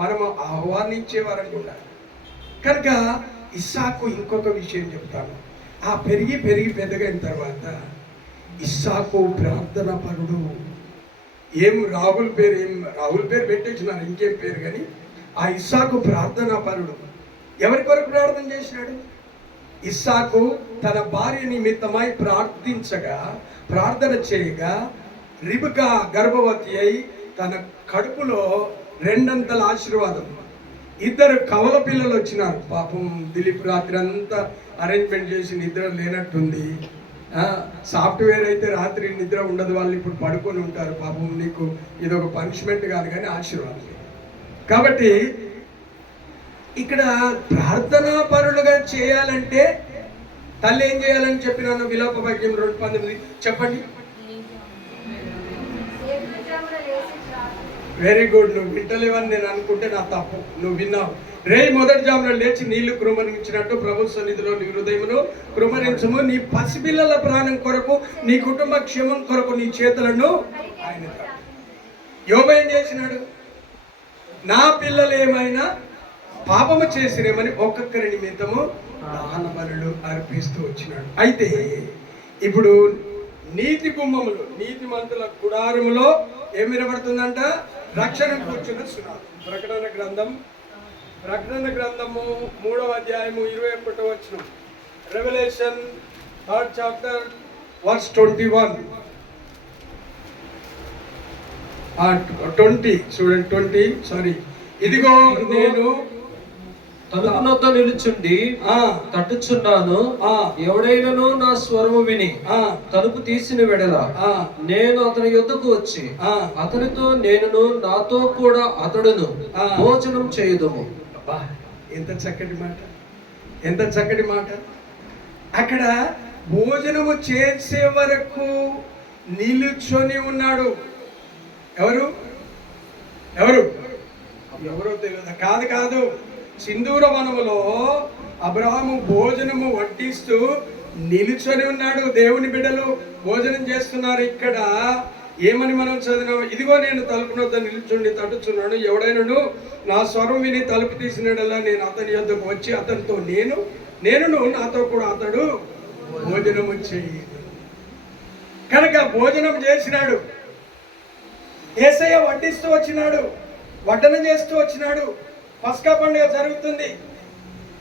మనము ఆహ్వానించే వారంగా ఉండాలి. కనుక ఇస్సాకు ఇంకొక విషయం చెప్తాను. ఆ పెరిగి పెద్దగైన తర్వాత ఇస్సాకు ప్రార్థన పరుడు. రాహుల్ పేరు పెట్టేసినారు, ఇంకేం పేరు, కానీ ఆ ఇస్సాకు ప్రార్థనా పరుడు. ఎవరి కొరకు ప్రార్థన చేసినాడు? ఇస్సాకు తన భార్య నిమిత్తమై ప్రార్థన చేయగా రిబకా గర్భవతి అయి తన కడుపులో 2 అంతల ఆశీర్వాదం. 2 కవల పిల్లలు వచ్చినారు. పాపం దిలీప్ రాత్రి అంతా అరేంజ్మెంట్ చేసి నిద్ర లేనట్టుంది. సాఫ్ట్వేర్ అయితే రాత్రి నిద్ర ఉండదు, వాళ్ళు ఇప్పుడు పడుకొని ఉంటారు. పాపం నీకు ఇదొక పనిష్మెంట్ కాదు, కానీ ఆశీర్వాదం. కాబట్టి ఇక్కడ ప్రార్థనా పరులుగా చేయాలంటే తల్లి ఏం చేయాలని చెప్పినాను? విలాప భాగ్యం 2:19 చెప్పండి. Very good. నువ్వు వింటలేవని నేను అనుకుంటే నా తప్పు. నువ్వు విన్నావు. మొదటి జామున లేచి నీళ్లు కృమరించినట్టు ప్రభు సన్నిధిలో నీ హృదయమును కృమరించము. నీ పసిపిల్లల ప్రాణం కొరకు, నీ కుటుంబ క్షేమం కొరకు నీ చేతులను ఆయన. యోబు ఏం చేసినాడు? నా పిల్లలు ఏమైనా పాపము చేసిరేమని ఒక్కొక్కరి నిమిత్తము దహన బలులు అర్పిస్తూ వచ్చినాడు. అయితే ఇప్పుడు నీతి గుమ్మములు, నీతిమంతుల గుడారములో ఏం వినబడుతుందంట? రక్షణ కూర్చున్న సునాదు. ప్రకటన గ్రంథము 3వ అధ్యాయము 21వ వచనం. Revolution 3rd chapter verse 21. 20 చూడండి. 20 సారీ. ఇదిగో నేను తలుపునొద్ద నిలుచుండి తట్టుచున్నాను. ఎవడైనను నా స్వరము విని తలుపు తీసిన వెడల నేను అతని యొద్దకు వచ్చి అతనితో నేనును నాతో కూడా అతడును భోజనం చేయుదుము. ఎంత చక్కటి మాట, ఎంత చక్కటి మాట. అక్కడ భోజనము చేసే వరకు నిలుచొని ఉన్నాడు. ఎవరు ఎవరో తెలియదు. కాదు, సింధూర వనములో అబ్రహాము భోజనము వడ్డిస్తూ నిలుచొని ఉన్నాడు. దేవుని బిడ్డలు భోజనం చేస్తున్నారు. ఇక్కడ ఏమని మనం చదివినాము? ఇదిగో నేను తలుపునొద్ద నిలుచుండి తట్టుచున్నాను. ఎవడైనను నా స్వరం విని తలుపు తీసినడల్లా నేను అతని యొద్దకు వచ్చి అతనితో నేనును నాతో కూడా అతడు భోజనము చేయి. కనుక భోజనం చేసినాడు. యేసయ్య వడ్డిస్తూ వచ్చినాడు, వడ్డన చేస్తూ వచ్చినాడు. పస్కా పండుగ జరుగుతుంది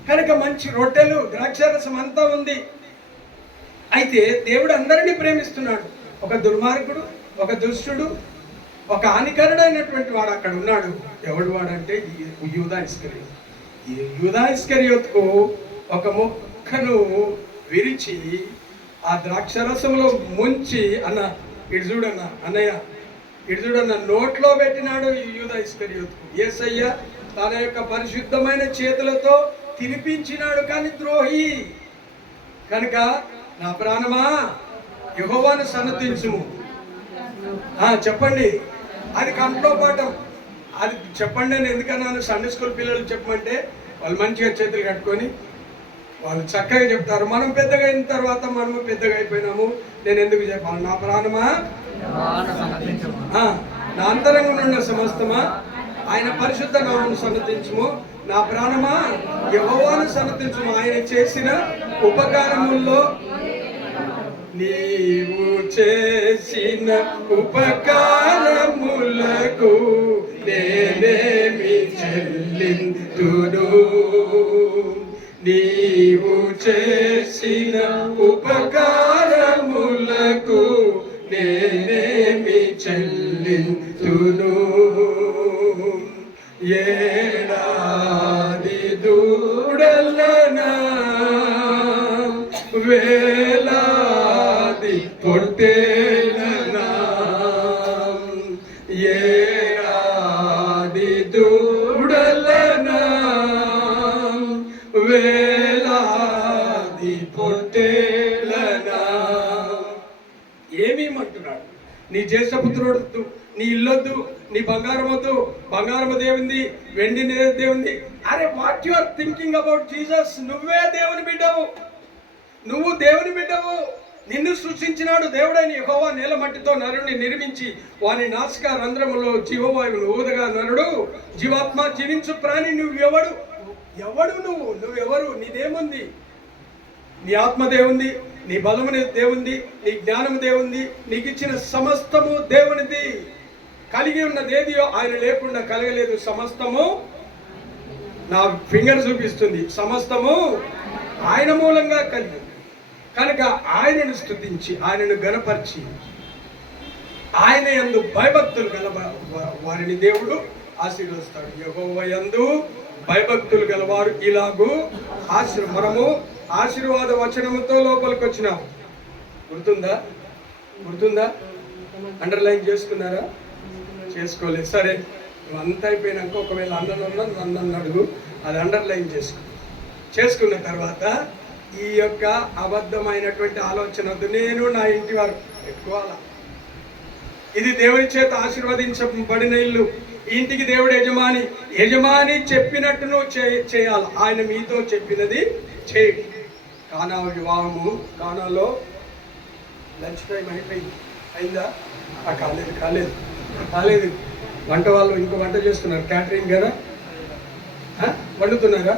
కనుక మంచి రొట్టెలు, ద్రాక్షారసం అంతా ఉంది. అయితే దేవుడు అందరినీ ప్రేమిస్తున్నాడు. ఒక దుర్మార్గుడు, ఒక దుష్టుడు, ఒక హానికరుడైనటువంటి వాడు అక్కడ ఉన్నాడు. ఎవడు వాడంటే యూదా ఇస్కరియోతు. ఈ యూదా ఇస్కరియోతుకు ఒక ముక్కను విరిచి ఆ ద్రాక్షరసంలో ముంచి ఇటు చూడన్న నోట్లో పెట్టినాడు ఈ యూదా ఇస్కరియోతుకు. యేసయ్య తన యొక్క పరిశుద్ధమైన చేతులతో తినిపించినాడు, కానీ ద్రోహి. కనుక నా ప్రాణమా యెహోవాను సన్నతించుము. చెప్పండి. అది కంట్లో పాఠం. అది చెప్పండి అని ఎందుకన్నాను? సండే స్కూల్ పిల్లలు చెప్పమంటే వాళ్ళు మంచిగా చేతులు కట్టుకొని వాళ్ళు చక్కగా చెప్తారు. మనం పెద్దగా అయిన తర్వాత మనము పెద్దగా అయిపోయినాము. నేను ఎందుకు చెప్పాను? నా ప్రాణమా నా అంతరంగం ఉన్న సమస్తమా ఆయన పరిశుద్ధ నామమును సన్నతించుము. నా ప్రాణమా యెహోవాను సన్నతించుము. ఆయన చేసిన ఉపకారముల్లో నీవు చేసిన ఉపకారములకు నేనేమి చెల్లింతును. నీవు చేసిన ఉపకారములకు నేనేమి చెల్లింతును. ఏడాది దూడలనా వేలాది పొట్టేలనా ఏడాది దూడలనా వేలాది పొట్టేలనా. ఏమేమంటున్నాడు? నీ జ్యేష్ఠపుత్రుడు, నీ ఇల్లొద్దు, నీ బంగారం వద్దు. బంగారం దేవుంది, వెండి దేవుంది. అరే what you are thinking about Jesus? నువ్వే దేవుని బిడ్డవు. నువ్వు దేవుని బిడ్డవు. నిన్ను సృష్టించినాడు దేవుడైన యెహోవా. నేల మట్టితో నరుని నిర్మించి వాని నాసికా రంధ్రములో జీవవాయువును ఊదగా నరుడు జీవాత్మ జీవించు ప్రాణి. ఎవడు నువ్వెవరు? నీదేముంది? నీ ఆత్మ దేవుంది, నీ బలము దేవుంది, నీ జ్ఞానము దేవుంది, నీకు ఇచ్చిన సమస్తము దేవునిది. కలిగి ఉన్నది ఏదియో ఆయన లేకుండా కలగలేదు. సమస్తము నా ఫింగర్ చూపిస్తుంది, సమస్తము ఆయన మూలంగా కలిగింది. కనుక ఆయనను స్తుతించి, ఆయనను గణపరిచి, ఆయన యందు భయభక్తులు గల వారిని దేవుడు ఆశీర్వదిస్తాడు. యెహోవా యందు భయభక్తులు గలవారు ఇలాగూ మనము ఆశీర్వాద వచనముతో లోపలికి వచ్చినాం. గుర్తుందా? అండర్లైన్ చేసుకున్నారా? చేసుకోలేదు. సరే, నువ్వు అంతా అయిపోయినాక ఒకవేళ నన్ను అడుగు, అది అండర్లైన్ చేసుకున్న తర్వాత ఈ యొక్క అబద్ధమైనటువంటి ఆలోచన వద్దు. నేను నా ఇంటి వారు పెట్టుకోవాలా. ఇది దేవుని చేత ఆశీర్వదించబడిన ఇల్లు. ఇంటికి దేవుడు యజమాని చెప్పినట్టు నువ్వు చేయాలి. ఆయన మీతో చెప్పినది చేయండి. కానా వివాహము, కానాలో లంచ్ టైం అయిందా? కాలేదు. వంట వాళ్ళు ఇంకో వంట చేస్తున్నారు, క్యాటరింగ్ కదా, వండుతున్నారా?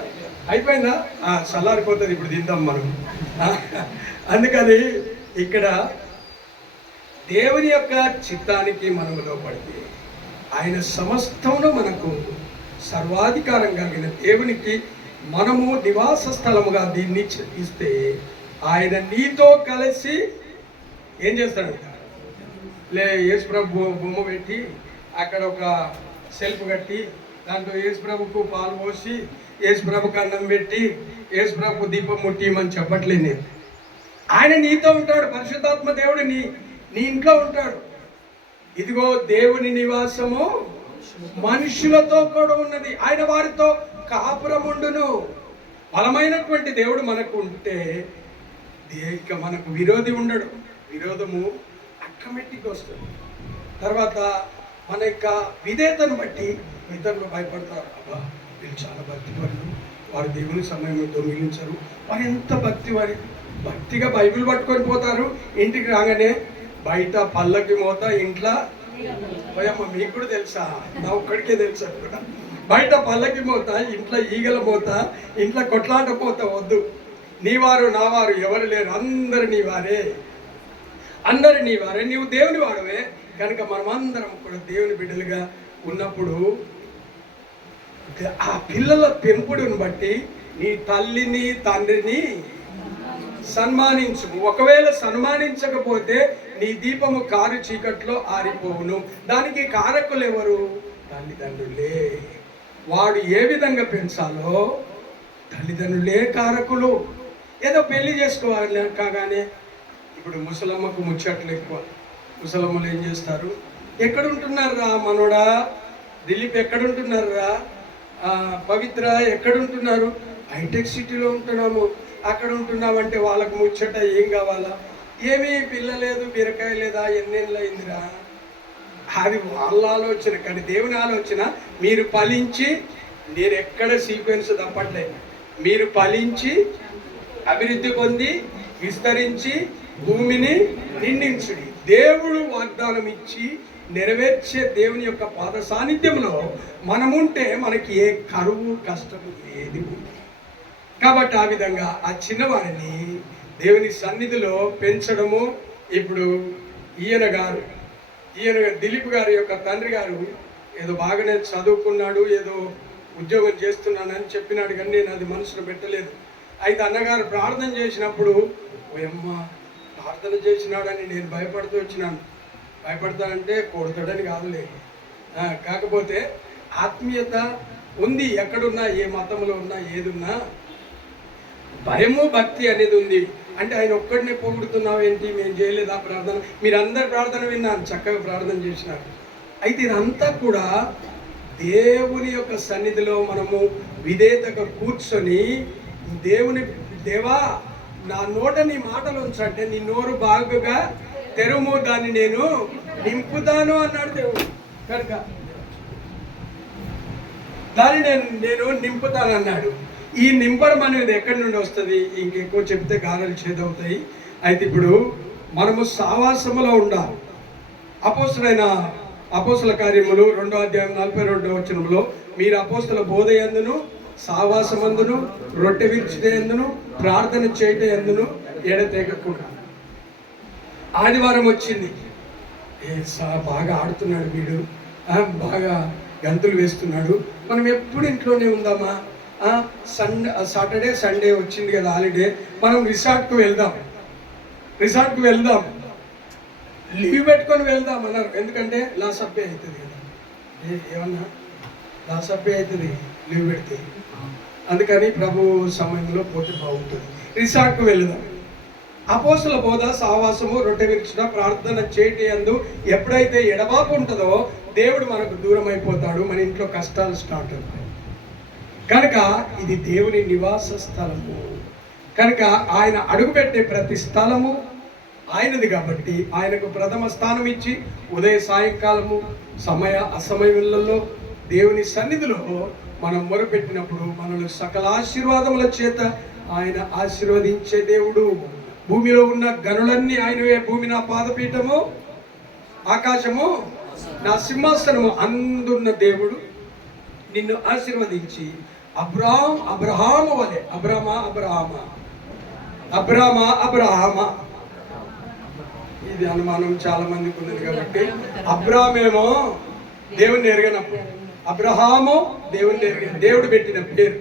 అయిపోయిందా? చల్లారిపోతుంది, ఇప్పుడు తిందాం మనం. అందుకని ఇక్కడ దేవుని యొక్క చిత్తానికి మనము లోపడితే ఆయన సమస్తంలో మనకు సర్వాధికారం కలిగిన దేవునికి మనము నివాస స్థలముగా దీన్ని ఇస్తే ఆయన నీతో కలిసి ఏం చేస్తాడు? యేసుప్రభు బొమ్మ పెట్టి అక్కడ ఒక సెల్ఫ్ కట్టి దాంట్లో యేసుప్రభుకు పాలు పోసి యేసుప్రభుకు అన్నం పెట్టి యేసుప్రభు దీపం ముట్టిమని చెప్పట్లేదు నేను. ఆయన నీతో ఉంటాడు. పరిశుద్ధాత్మ దేవుడు నీ ఇంట్లో ఉంటాడు. ఇదిగో దేవుని నివాసము మనుషులతో కూడా ఉన్నది. ఆయన వారితో కాపురముండును. బలమైనటువంటి దేవుడు మనకు ఉంటే ఇక మనకు విరోధి ఉండడు. విరోధము ఆటోమేటిక్గా వస్తుంది. తర్వాత మన యొక్క విధేయతను బట్టి ఇతరులు భయపడతారు. అబ్బా, వీళ్ళు చాలా భక్తి పరులు, వారు దేవుని సమయంలో దొంగిలించరు, వారు ఎంత భక్తిగా బైబిల్ పట్టుకొని పోతారు. ఇంటికి రాగానే బయట పల్లకి మోత, ఇంట్లో పోయమ్మ. మీకు కూడా తెలుసా? నా ఒక్కడికే తెలుసా కూడా. బయట పల్లకి మోత, ఇంట్లో ఈగల మోత, ఇంట్లో కొట్లాట మోత వద్దు. నీవారు నావారు ఎవరు లేరు, అందరు నీవారే. నీవు దేవుని వాడవే. కనుక మనమందరం కూడా దేవుని బిడ్డలుగా ఉన్నప్పుడు ఆ పిల్లల పెంపుడుని బట్టి నీ తల్లిని తండ్రిని సన్మానించు. ఒకవేళ సన్మానించకపోతే నీ దీపము కారు చీకట్లో ఆరిపోవును. దానికి కారకులు ఎవరు? తల్లిదండ్రులే. వాడు ఏ విధంగా పెంచాలో తల్లిదండ్రులే కారకులు. ఏదో పెళ్లి చేసుకోవాలి కాగానే ఇప్పుడు ముసలమ్మకు ముచ్చట్లు ఎక్కువ. ముసలమ్మలు ఏం చేస్తారు? ఎక్కడుంటున్నారా మనోడా? దిలీప్ ఎక్కడుంటున్నారా? పవిత్ర ఎక్కడుంటున్నారు? హైటెక్ సిటీలో ఉంటున్నాము. అక్కడ ఉంటున్నామంటే వాళ్ళకు ముచ్చట ఏం కావాలా? ఏమీ పిల్ల లేదు, బీరకాయ లేదా, ఎన్నేళ్ళు అయిందిరా? అది వాళ్ళ ఆలోచన. కానీ దేవుని ఆలోచన మీరు ఫలించి, నేను ఎక్కడ సీక్వెన్స్ తప్పట్లేదు, మీరు ఫలించి అభివృద్ధి పొంది విస్తరించి భూమిని నిండించుడి. దేవుడు వాగ్దానం ఇచ్చి నెరవేర్చే దేవుని యొక్క పాద సాన్నిధ్యంలో మనముంటే మనకి ఏ కరువు కష్టము ఏది ఉంది. కాబట్టి ఆ విధంగా ఆ చిన్నవారిని దేవుని సన్నిధిలో పెంచడము. ఇప్పుడు ఈయన దిలీప్ గారి యొక్క తండ్రి గారు ఏదో బాగానే చదువుకున్నాడు, ఏదో ఉద్యోగం చేస్తున్నానని చెప్పినాడు, కానీ నేను అది మనసులో పెట్టలేదు. అయితే అన్నగారు ప్రార్థన చేసినప్పుడు, ఓయమ్మ ప్రార్థన చేసినాడని నేను భయపడతానంటే కొడతాడని కాదులే. కాకపోతే ఆత్మీయత ఉంది. ఎక్కడున్నా, ఏ మతంలో ఉన్నా, ఏదున్నా భయము భక్తి అనేది ఉంది. అంటే ఆయన ఒక్కడినే పొగుడుతున్నావు ఏంటి? మేము చేయలేదా ప్రార్థన? మీరందరు ప్రార్థన విన్నాను, చక్కగా ప్రార్థన చేసినారు. అయితే ఇదంతా కూడా దేవుని యొక్క సన్నిధిలో మనము విధేయతగా కూర్చొని, దేవా నా నోట నీ మాటలు ఉంచంటే నీ నోరు బాగుగా తెరుము, దాన్ని నేను నింపుతాను అన్నాడు దేవుడు. కనుక దాన్ని నేను నింపుతానన్నాడు. ఈ నింపడం అనేది ఎక్కడి నుండి వస్తుంది? ఇంకెక్కువ చెప్తే గారెలు చేదవుతాయి. అయితే ఇప్పుడు మనము సావాసములో ఉండాలి. అపోస్తుల కార్యములు 2వ అధ్యాయం 42వ వచనంలో, మీరు అపోస్తుల బోధ యందును సావాసమందును రొట్టె విరుచుట యందును ప్రార్థన చేయట యందును ఎడతెగకుండా. ఆదివారం వచ్చింది, బాగా ఆడుతున్నాడు వీడు, బాగా గంతులు వేస్తున్నాడు, మనం ఎప్పుడు ఇంట్లోనే ఉందామా? సాటర్డే సండే వచ్చింది కదా హాలిడే, మనం రిసార్ట్కు వెళ్దాం, లీవ్ పెట్టుకొని వెళ్దాం అన్నారు. ఎందుకంటే లాస్ అప్పే అవుతుంది కదా, ఏమన్నా లాస్ అప్పే అవుతుంది లీవ్ పెడితే. అందుకని ప్రభు సమయంలో పోతే బాగుంటుంది. రిసార్ట్కు వెళ్దాం. అపోస్తుల బోధ సావాసము రొట్టె విరుచుట ప్రార్థన చేయటి యందు ఎప్పుడైతే ఎడబాపు ఉంటుందో దేవుడు మనకు దూరం అయిపోతాడు, మన ఇంట్లో కష్టాలు స్టార్ట్ అవుతాయి. కనుక ఇది దేవుని నివాస స్థలము. కనుక ఆయన అడుగుపెట్టే ప్రతి స్థలము ఆయనది కాబట్టి ఆయనకు ప్రథమ స్థానం ఇచ్చి ఉదయ సాయంకాలము అసమయంలో దేవుని సన్నిధిలో మనం మొరపెట్టినప్పుడు మనల్ని సకల ఆశీర్వాదముల చేత ఆయన ఆశీర్వదించే దేవుడు. భూమిలో ఉన్న గనులన్నీ ఆయనవే. భూమి నా పాదపీఠము, ఆకాశము నా సింహాసనము. అందున్న దేవుడు నిన్ను ఆశీర్వదించి అబ్రహాము వలె అబ్రహామా ఇది అనుమానం చాలా మందికి ఉన్నది కాబట్టి, అబ్రామేమో దేవుణ్ణి ఎరగనప్పుడు, అబ్రహాము దేవుణ్ణి ఎరిగిన, దేవుడు పెట్టిన పేరు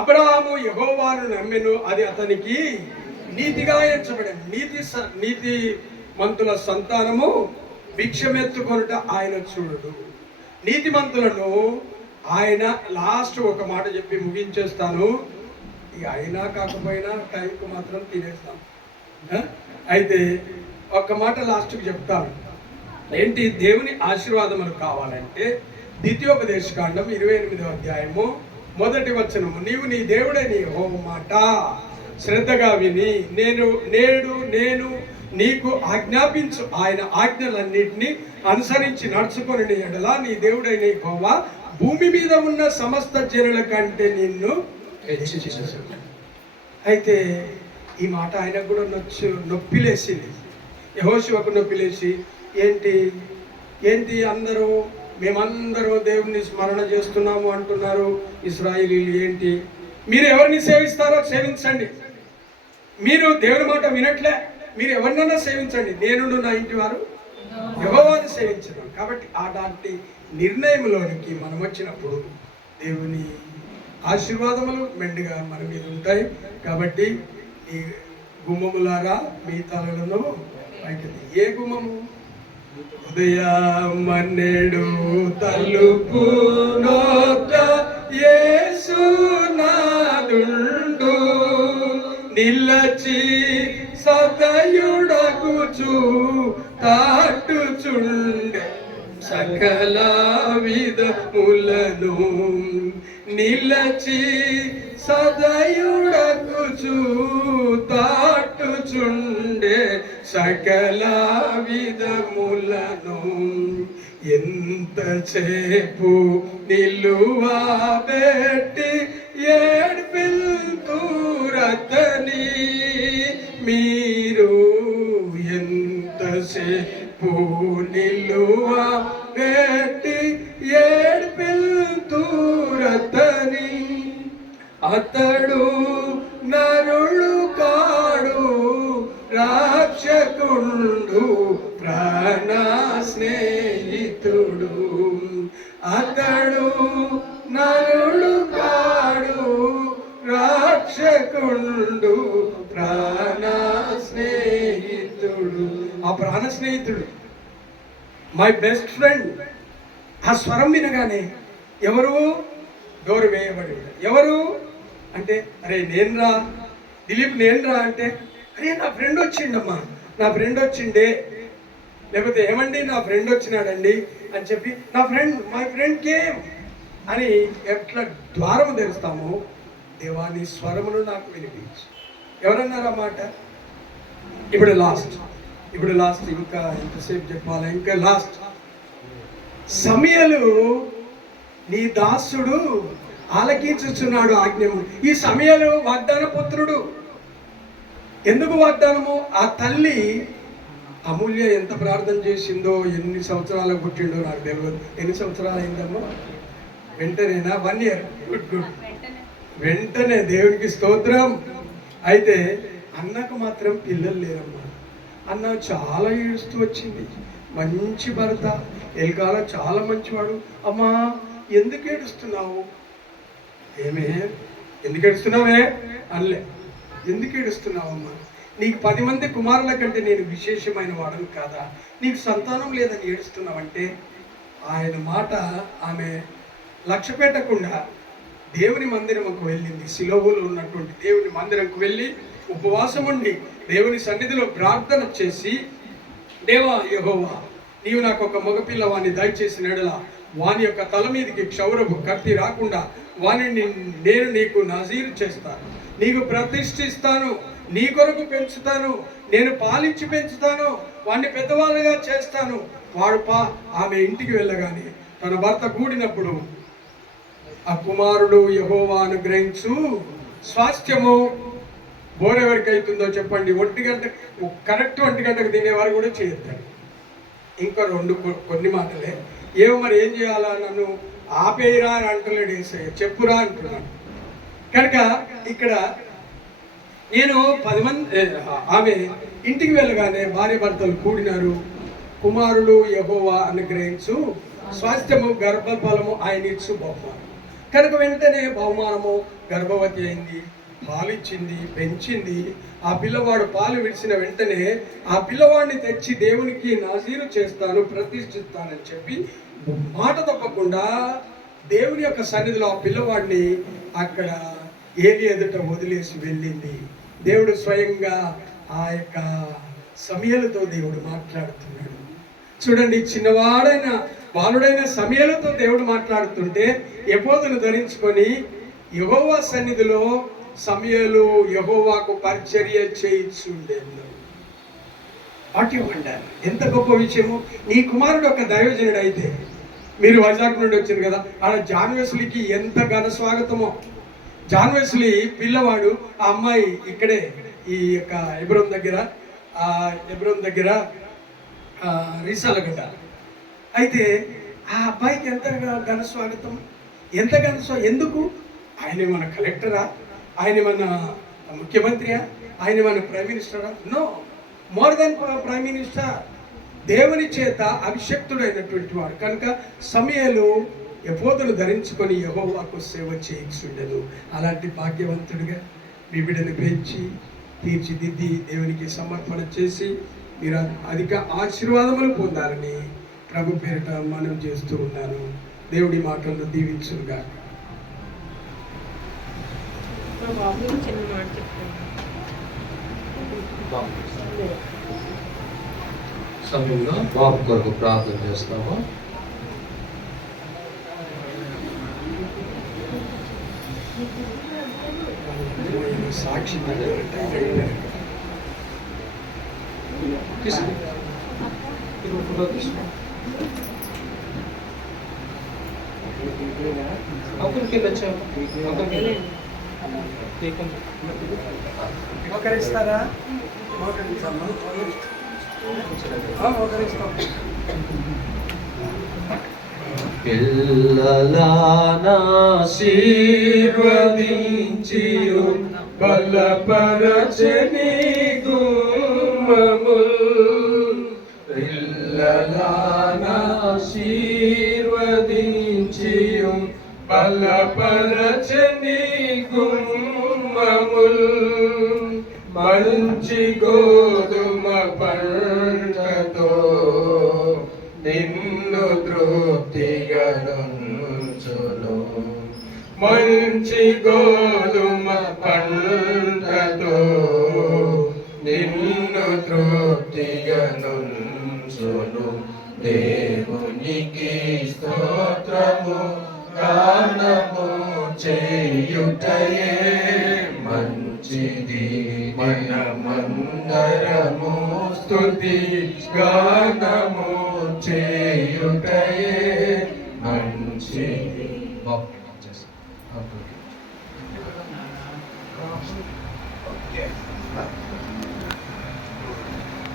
అబ్రహాము యెహోవాను నమ్మెను, అది అతనికి నీతిగా ఎంచబడింది. నీతి మంతుల సంతానము భిక్షమెత్తుకొనుట ఆయన చూడడు. నీతిమంతులను ఆయన లాస్ట్ ఒక మాట చెప్పి ముగించేస్తాను. ఇక అయినా కాకపోయినా టైంకు మాత్రం తినేస్తాం. అయితే ఒక్క మాట లాస్ట్కి చెప్తాను. ఏంటి దేవుని ఆశీర్వాదములు కావాలంటే ద్వితీయోపదేశకాండం 28వ అధ్యాయము 1వ వచనము, నీవు నీ దేవుడని యెహోవా మాట శ్రద్ధగా విని నేడు నీకు ఆజ్ఞాపించు ఆయన ఆజ్ఞలన్నింటినీ అనుసరించి నడుచుకొని ఎడల నీ దేవుడైన యెహోవా భూమి మీద ఉన్న సమస్త జనుల కంటే నిన్ను హెచ్చించును. అయితే ఈ మాట ఆయనకు కూడా నొప్పిలేసింది. యెహోషువకు నొప్పిలేసి, ఏంటి మేమందరూ దేవుణ్ణి స్మరణ చేస్తున్నాము అంటున్నారు ఇశ్రాయేలీయులు, ఏంటి మీరు ఎవరిని సేవిస్తారో సేవించండి, మీరు దేవుని మాట వినట్లే, మీరు ఎవరినైనా సేవించండి, నేను నా ఇంటి వారు యెహోవాను సేవించను. కాబట్టి అలాంటి నిర్ణయంలోనికి మనం వచ్చినప్పుడు దేవుని ఆశీర్వాదములు మెండుగా మన మీద ఉంటాయి. కాబట్టి ఈ గుమ్మములారా మీ తలలను పైకి. ఏ గుమ్మము? ఉదయమన్నెడు తలుపు నోట యేసునాదుండు నిలచి సదయుడగుచు తాటుచుండె సకల విధములను నిలచి సదయుడగుచు తాటుచుండె సకల విధములను ఎంతసేపు నిలువబెట్టి ఏడ్పిల్తురతని మీరు ఎంతసేపు నిలువబెట్టి ఏడ్పిల్తురతని అతడు నరుడు కాడు రాక్షకుండు ప్రాణ స్నేహితుడు. అతడు నరుడు కాడు రాక్షకుండు ప్రాణ స్నేహితుడు. ఆ ప్రాణ స్నేహితుడు, మై బెస్ట్ ఫ్రెండ్. ఆ స్వరం వినగానే ఎవరు? డోరు వేయబడి. ఎవరు అంటే, అరే నేనురా దిలీప్, నేనురా అంటే, అరే నా ఫ్రెండ్ వచ్చిండమ్మా, నా ఫ్రెండ్ వచ్చిండే, లేకపోతే ఏమండి నా ఫ్రెండ్ వచ్చినాడండి అని చెప్పి మై ఫ్రెండ్ కేమ్ అని ఎట్లా ద్వారము తెరుస్తామో దేవాని స్వరమును నాకు వినిపించు. ఎవరన్నారు ఆ మాట? ఇప్పుడు లాస్ట్ ఇంకా ఎంతసేపు చెప్పాలి? ఇంకా లాస్ట్. సమయలు నీ దాసుడు ఆలకించుచున్నాడు ఆజ్ఞము. ఈ సమయంలో వాగ్దాన పుత్రుడు. ఎందుకు వాగ్దానము? ఆ తల్లి అమూల్య ఎంత ప్రార్థన చేసిందో, ఎన్ని సంవత్సరాలు పుట్టిండో నాకు తెలియదు. ఎన్ని సంవత్సరాలు అయిందమ్మా? వెంటనేనా? 1 ఇయర్. Good good. వెంటనే దేవునికి స్తోత్రం. అయితే అన్నకు మాత్రం పిల్లలు లేరమ్మా. అన్న చాలా ఏడుస్తూ వచ్చింది. మంచి భర్త, ఎల్కాల చాలా మంచివాడు. అమ్మా ఎందుకు ఏడుస్తున్నావు? ఏమే ఎందుకు ఏడుస్తున్నావే అనలే. ఎందుకు ఏడుస్తున్నావమ్మా? నీకు 10 మంది కుమారుల కంటే నేను విశేషమైన వాడను కాదా? నీకు సంతానం లేదని ఏడుస్తున్నావంటే ఆయన మాట ఆమె లక్ష్య పెట్టకుండా దేవుని మందిరంకు వెళ్ళింది. సిలోహులో ఉన్నటువంటి దేవుని మందిరంకు వెళ్ళి ఉపవాసం ఉండి దేవుని సన్నిధిలో ప్రార్థన చేసి, దేవా యెహోవా, నీవు నాకు ఒక మగపిల్లవాణ్ణి దయచేసిన ఎడల వాని యొక్క తల మీదకి క్షౌరపు కత్తి రాకుండా వానిని నేను నీకు నజీరు చేస్తాను, నీకు ప్రతిష్ఠిస్తాను, నీ కొరకు పెంచుతాను, నేను పాలించి పెంచుతాను, వాడిని పెద్దవాళ్ళుగా చేస్తాను. వాడు ఆమె ఇంటికి వెళ్ళగానే తన భర్త కూడినప్పుడు ఆ కుమారుడు యెహోవా అనుగ్రహించు స్వాస్థ్యము. బోరెవరికి అవుతుందో చెప్పండి? 1 గంట కరెక్ట్ 1 గంటకు తినేవారు కూడా చేయొద్దండి. ఇంకా కొన్ని మాటలే. ఏమో మరి ఏం చేయాలా? నన్ను ఆపేయరా అని అంటలేడు యేసయ్య, చెప్పురా అంటున్నాను. కనుక ఇక్కడ నేను 10 మంది ఆమె ఇంటికి వెళ్ళగానే భార్య భర్తలు కూడినారు. కుమారుడు యెహోవా అనుగ్రహించు స్వాస్థ్యము, గర్భఫలము ఆయన ఇచ్చు బహుమానం. కనుక వెంటనే బహుమానము, గర్భవతి అయింది, పాలిచ్చింది, పెంచింది. ఆ పిల్లవాడు పాలు విడిచిన వెంటనే ఆ పిల్లవాడిని తెచ్చి దేవునికి నజీరు చేస్తాను, ప్రతిష్ఠిస్తానని చెప్పి మాట తప్పకుండా దేవుని యొక్క సన్నిధిలో ఆ పిల్లవాడిని అక్కడ ఏలి ఎదుట వదిలేసి వెళ్ళింది. దేవుడు స్వయంగా ఆ యొక్క సమయలతో దేవుడు మాట్లాడుతున్నాడు. చూడండి, చిన్నవాడైన బాలుడైన సమయలతో దేవుడు మాట్లాడుతుంటే ఎపోదును ధరించుకొని యెహోవా సన్నిధిలో సమయలు యెహోవాకు పరిచర్య చేయించుండేది. వాటి వండాలి. ఎంత గొప్ప విషయము! నీ కుమారుడు ఒక దైవజనుడు అయితే, మీరు వైజాగ్ నుండి వచ్చారు కదా, ఆడ జాన్ వెస్లీకి ఎంత ఘన స్వాగతమో. జాన్ వెస్లీ పిల్లవాడు, ఆ అమ్మాయి ఇక్కడే ఈ యొక్క ఎబ్రోన్ దగ్గర రీసాలగడ్డ. అయితే ఆ అబ్బాయికి ఎంత ఘన స్వాగతం, ఎంత ఎందుకు? ఆయన మన కలెక్టరా? ఆయన మన ముఖ్యమంత్రియా? ఆయన మన ప్రైమ్ మినిస్టరా? No, more than prime minister. దేవుని చేత అభిషక్తుడైనటువంటి వాడు. కనుక సమయలు ఎపోదును ధరించుకొని యెహోవాకు సేవ చేయించుండెను. అలాంటి భాగ్యవంతుడిగా మీ బిడ్డను పెంచి తీర్చిదిద్ది దేవునికి సమర్పణ చేసి మీరు అధిక ఆశీర్వాదములు పొందాలని ప్రభు పేరిట మనం చేస్తూ ఉన్నాను. దేవుడి మాటలను దీవించుగా. సమయంలో బాబు కొరకు ప్రార్థన చేస్తాము. సాక్షి మోకరిస్తారా? మోకరిస్తాం. పిల్లలాశీర్వదించియు బలపరచని గుమ్మముల్, పిల్లలాశీర్వదించియు బలపరచని గుమ్మముల్, మంచి గోధుమ పంటతో నిన్ను తృప్తిగా నుంచును, మంచి గోధుమ పంటతో నిన్ను తృప్తిగా నుంచును. దేవునికి స్తోత్రము గానము చేయుటయే మంచిది, మనమందరము స్తుతి గానము చేయుటయే మంచిది. ఓకే.